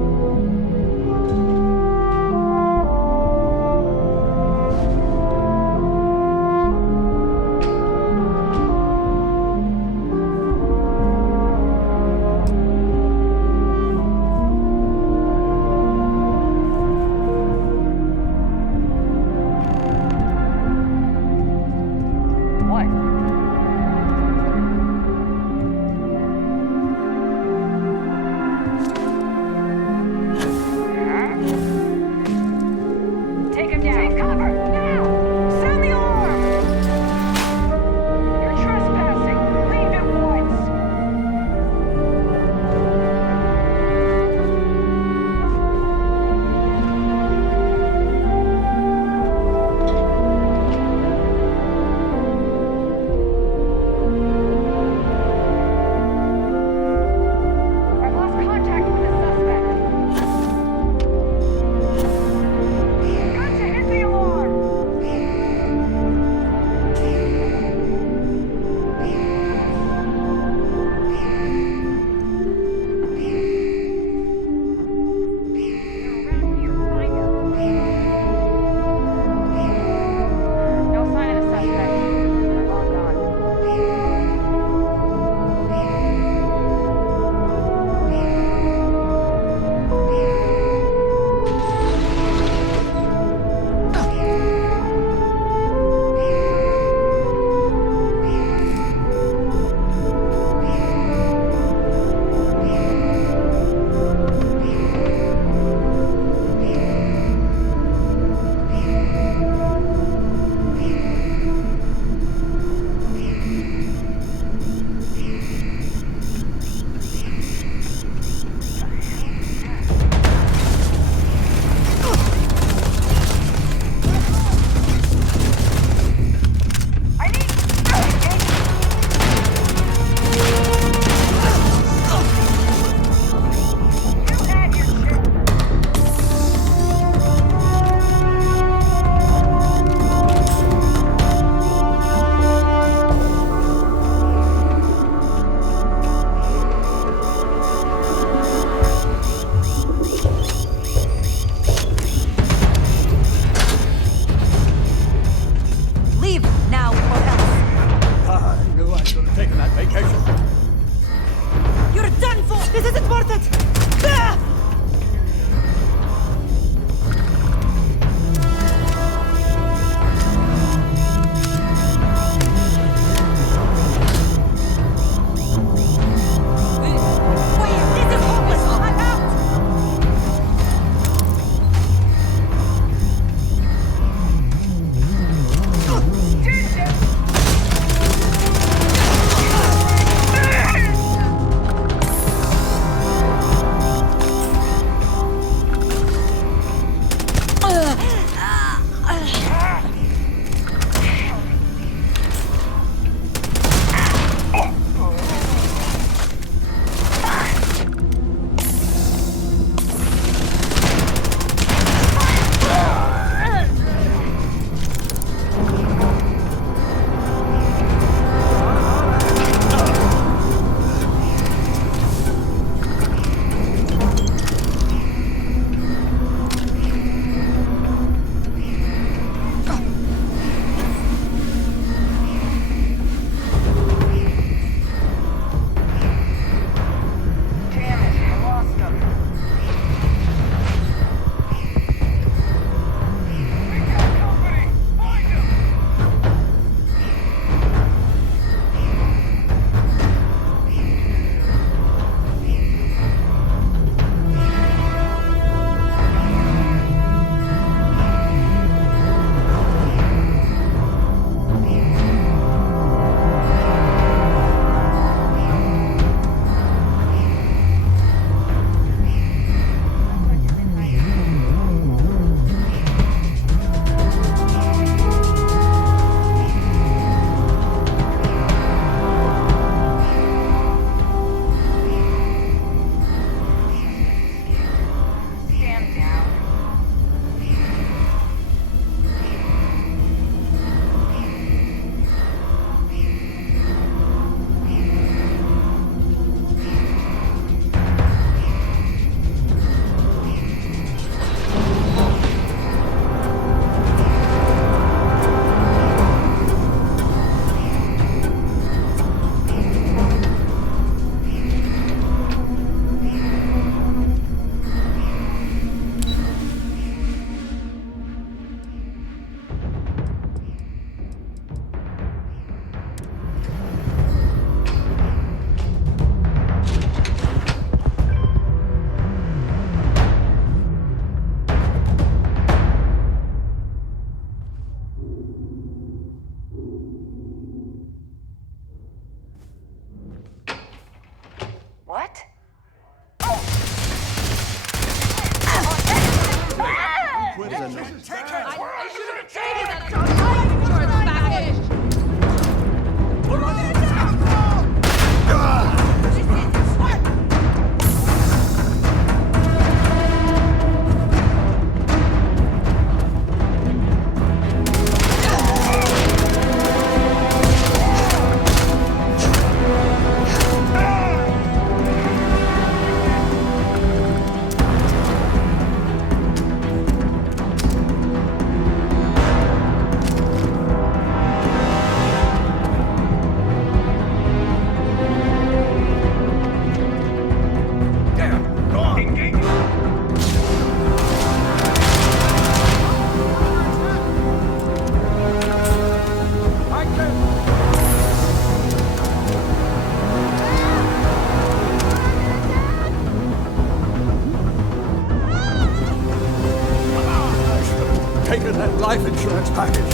life insurance package.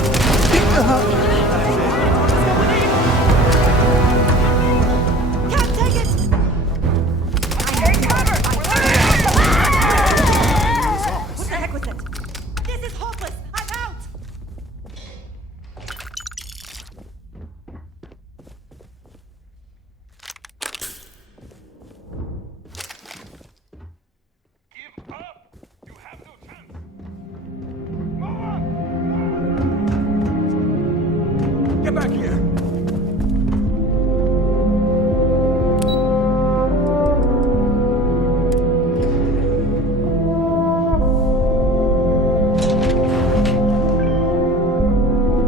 Can't take it! What the heck was it? This is hopeless! I'm out! Get back here!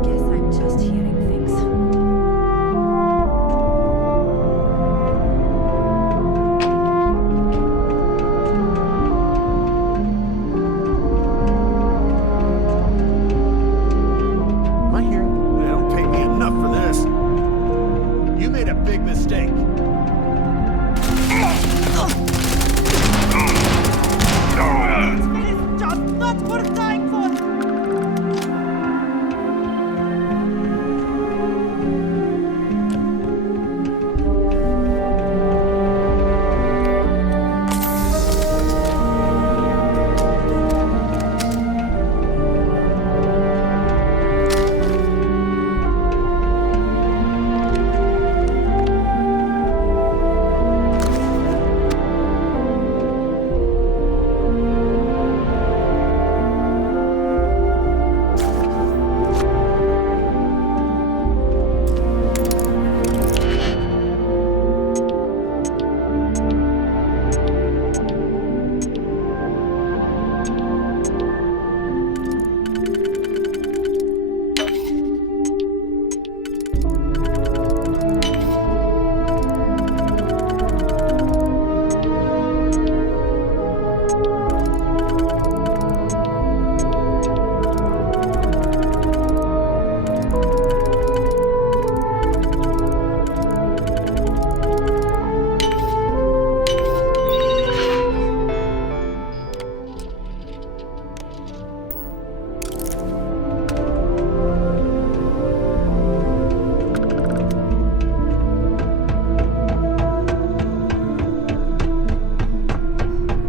Guess I'm just hearing things. Am I hearing? They don't pay me enough for this. You made a big mistake. It is just not worth dying for!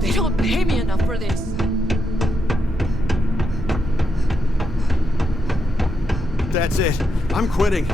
They don't pay me enough for this! That's it. I'm quitting.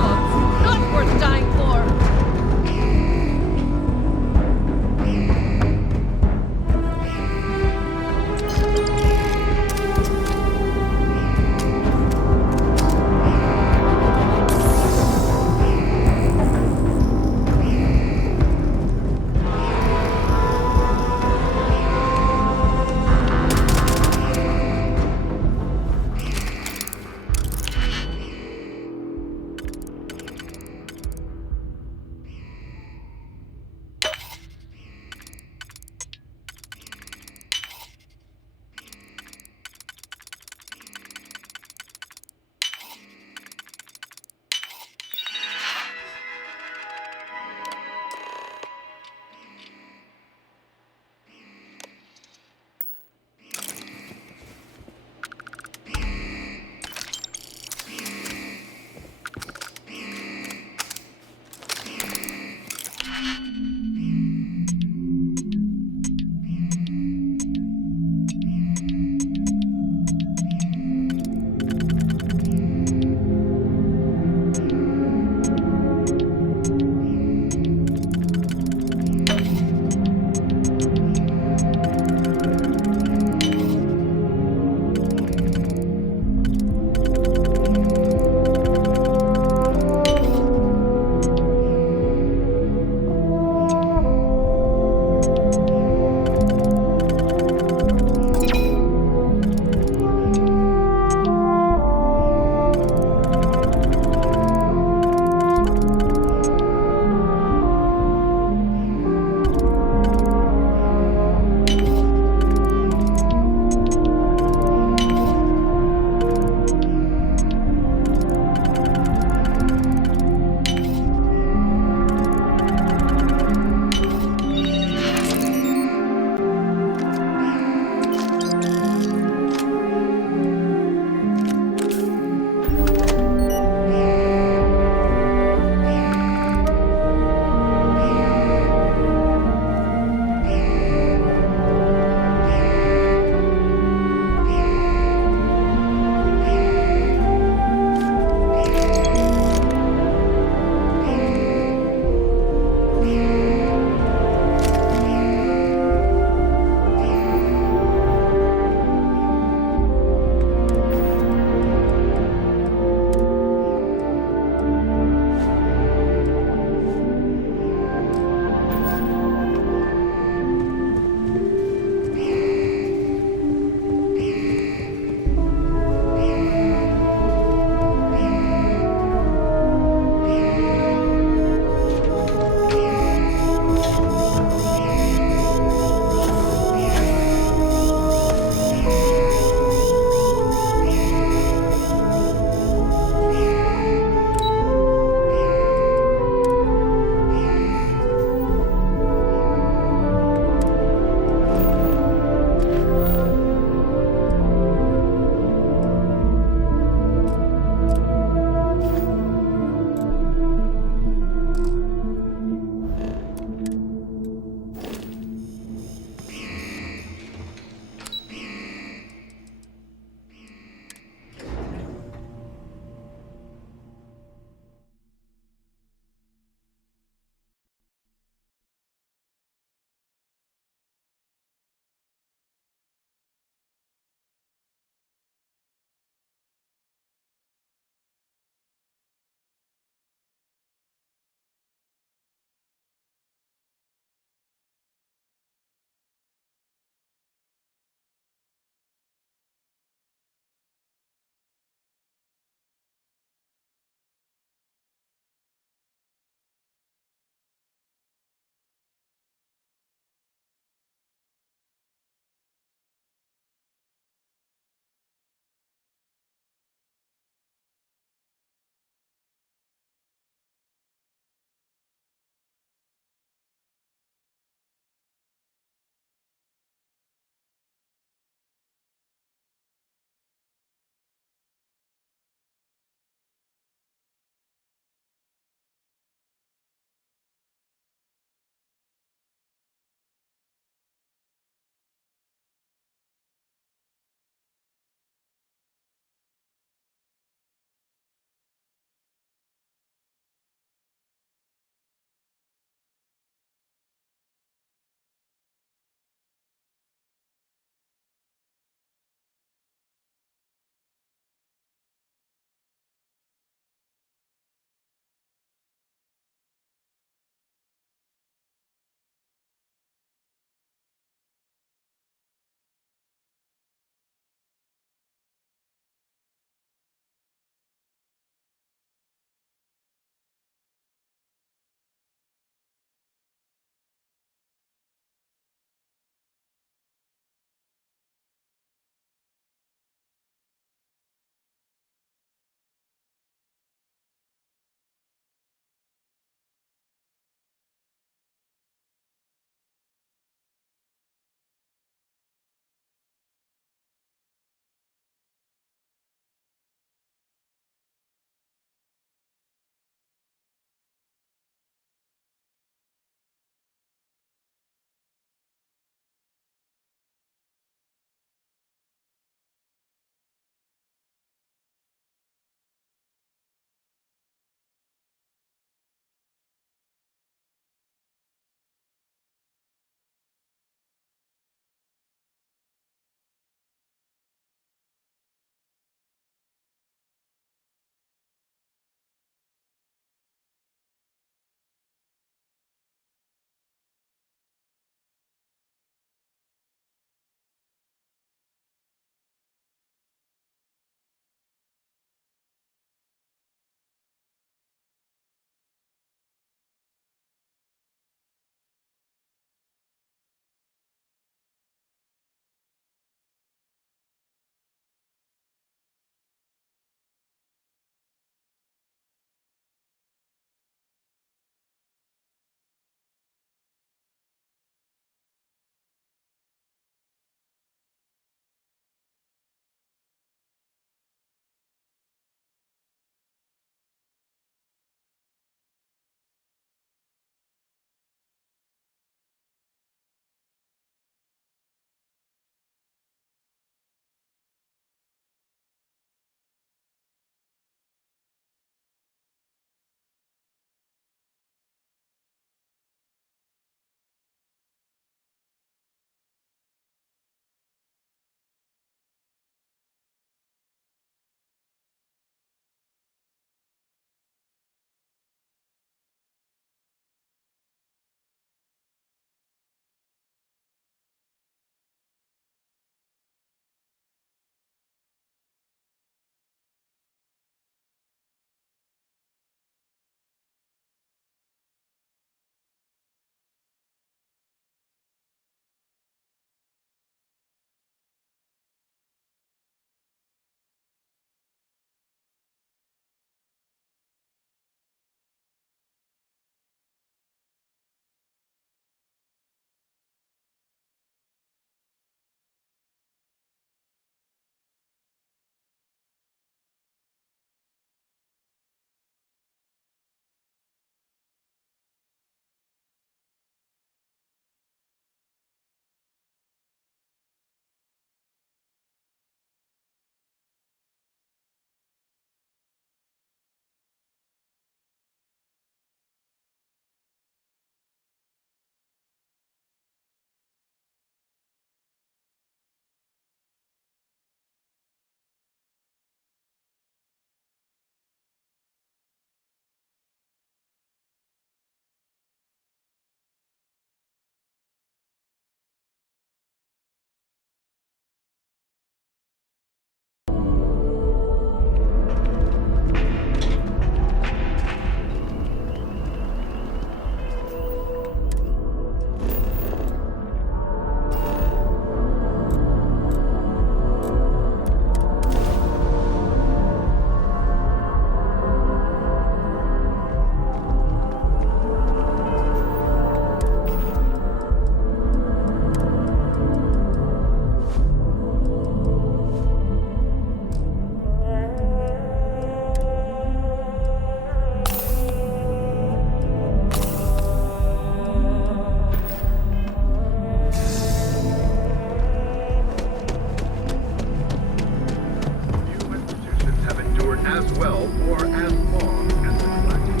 12 or as long as the Galactic.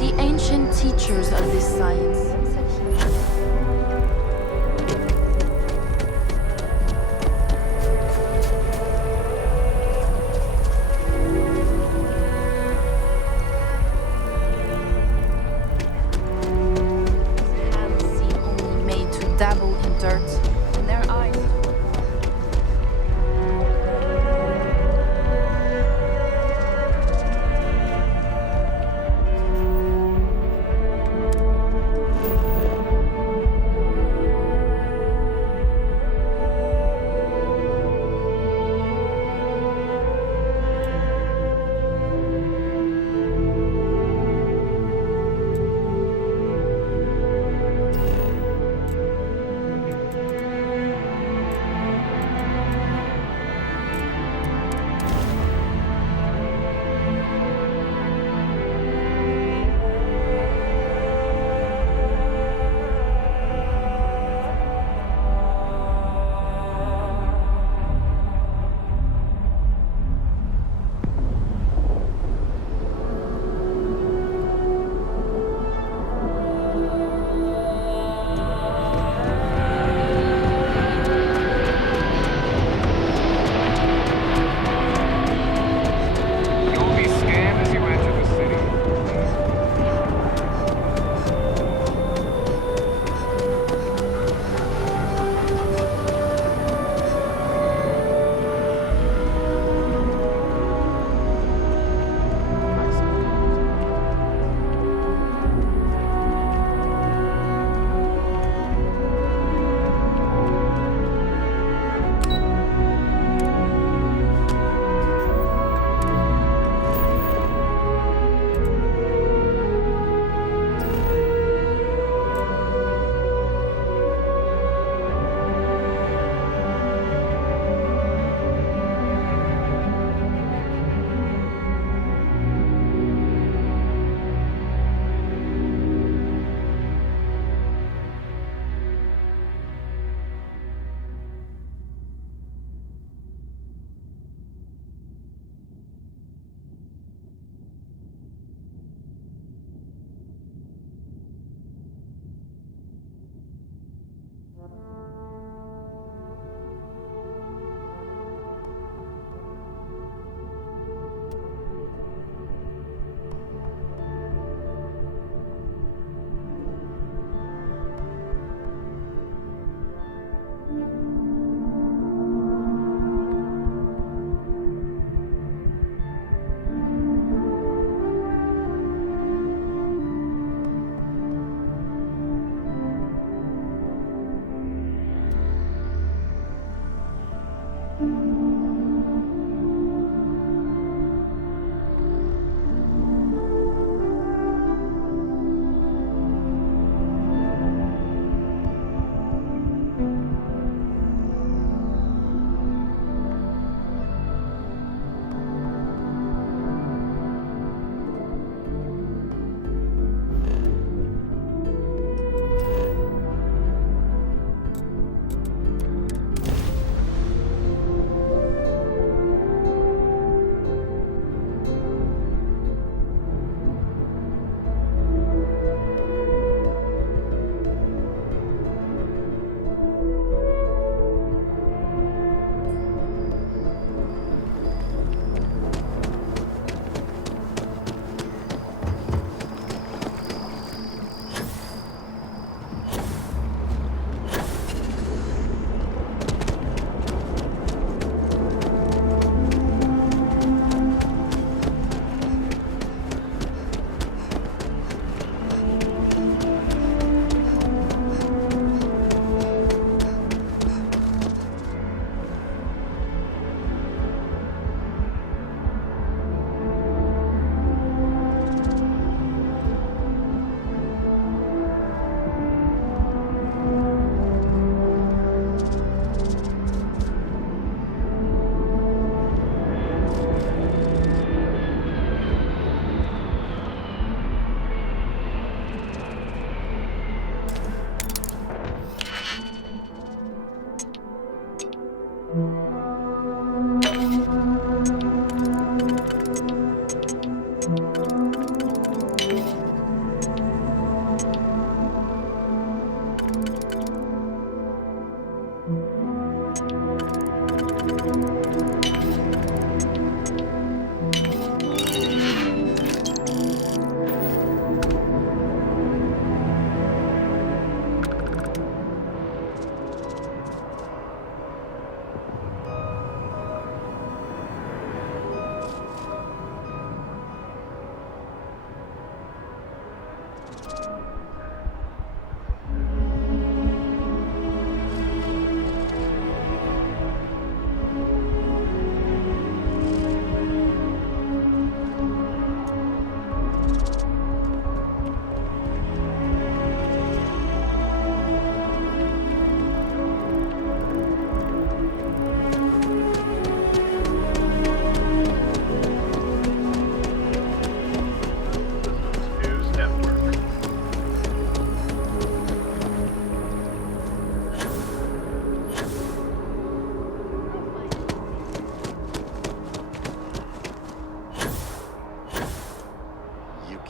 The ancient teachers of this science said hands seem only made to dabble in dirt, and their eyes.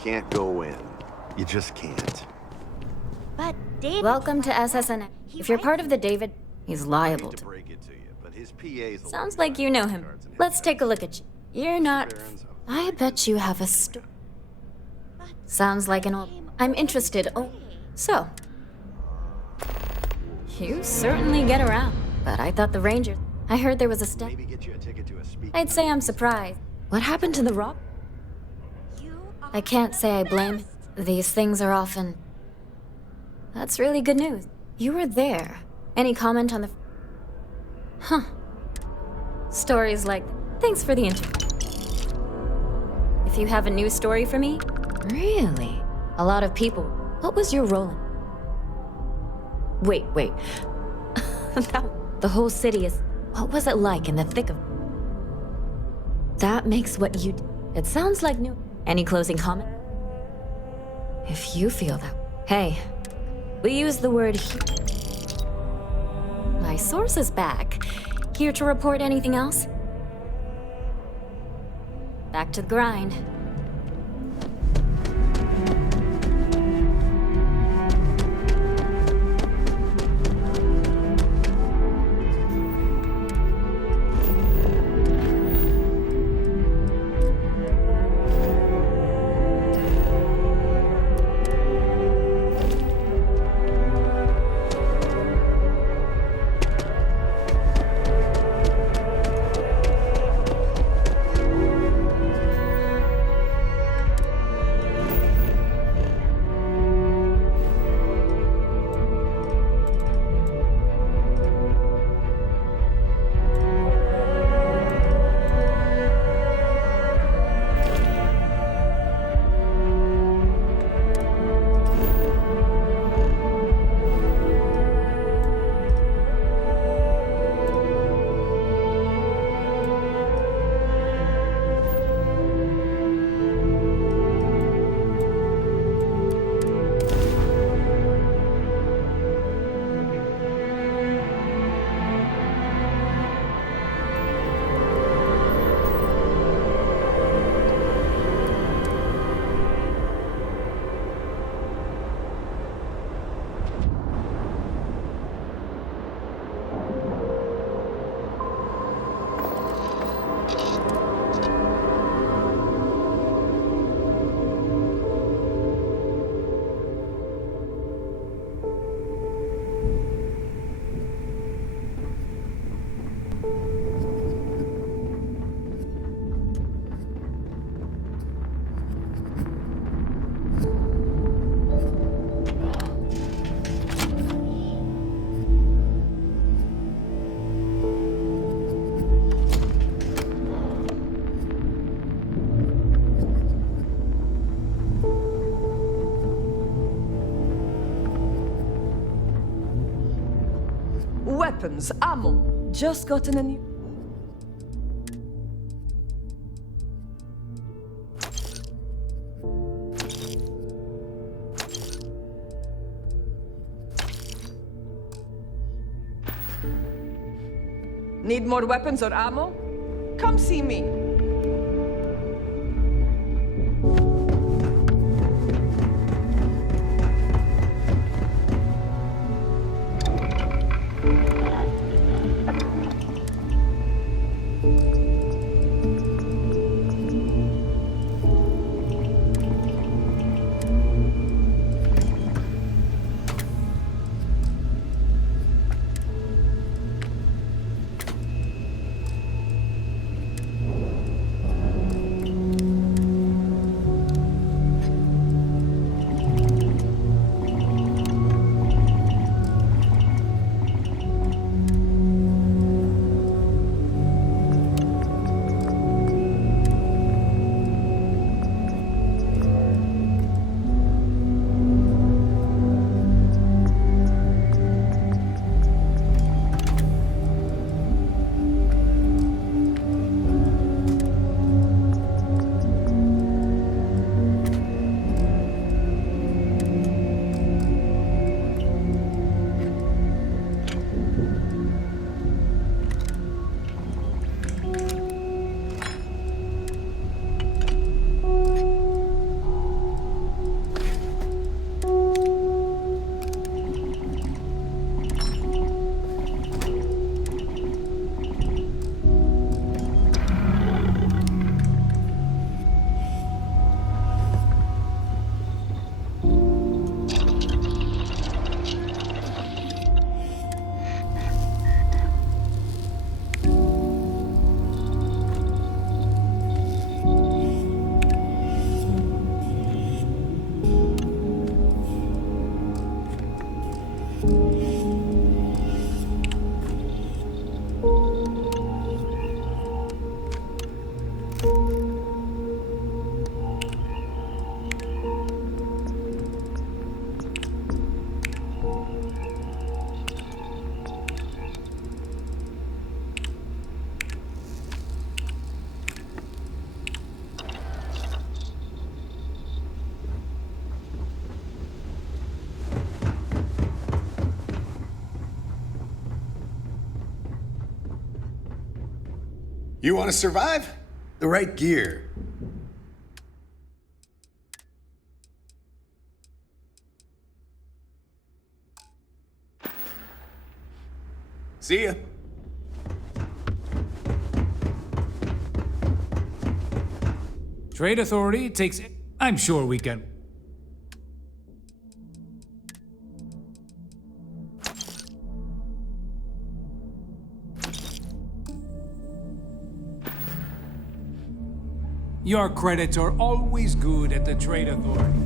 can't go in. You just can't. But David. Welcome to SSN. If you're part of the David, he's liable to. Break it to you, but his PA's the Sounds like you know him. Let's take a look at you. You're not. I bet you have a story. Sounds like an old. I'm interested. Oh, so. You certainly get around. But I thought the Rangers. I heard there was a step. Maybe get you a ticket to a speak. I'd say I'm surprised. What happened to the rock? I can't say I blame. These things are often. That's really good news. You were there. Any comment on the. Huh. Stories like. Thanks for the interview. If you have a new story for me? Really? A lot of people. What was your role in? Wait. The whole city is. What was it like in the thick of. That makes what you. It sounds like new. Any closing comment? If you feel that. Hey, we use the word. My source is back. Here to report anything else? Back to the grind. Weapons, ammo. Just gotten a new. Need more weapons or ammo? Come see me. You want to survive? The right gear. See ya. Trade Authority takes... I'm sure we can... Your credits are always good at the Trade Authority.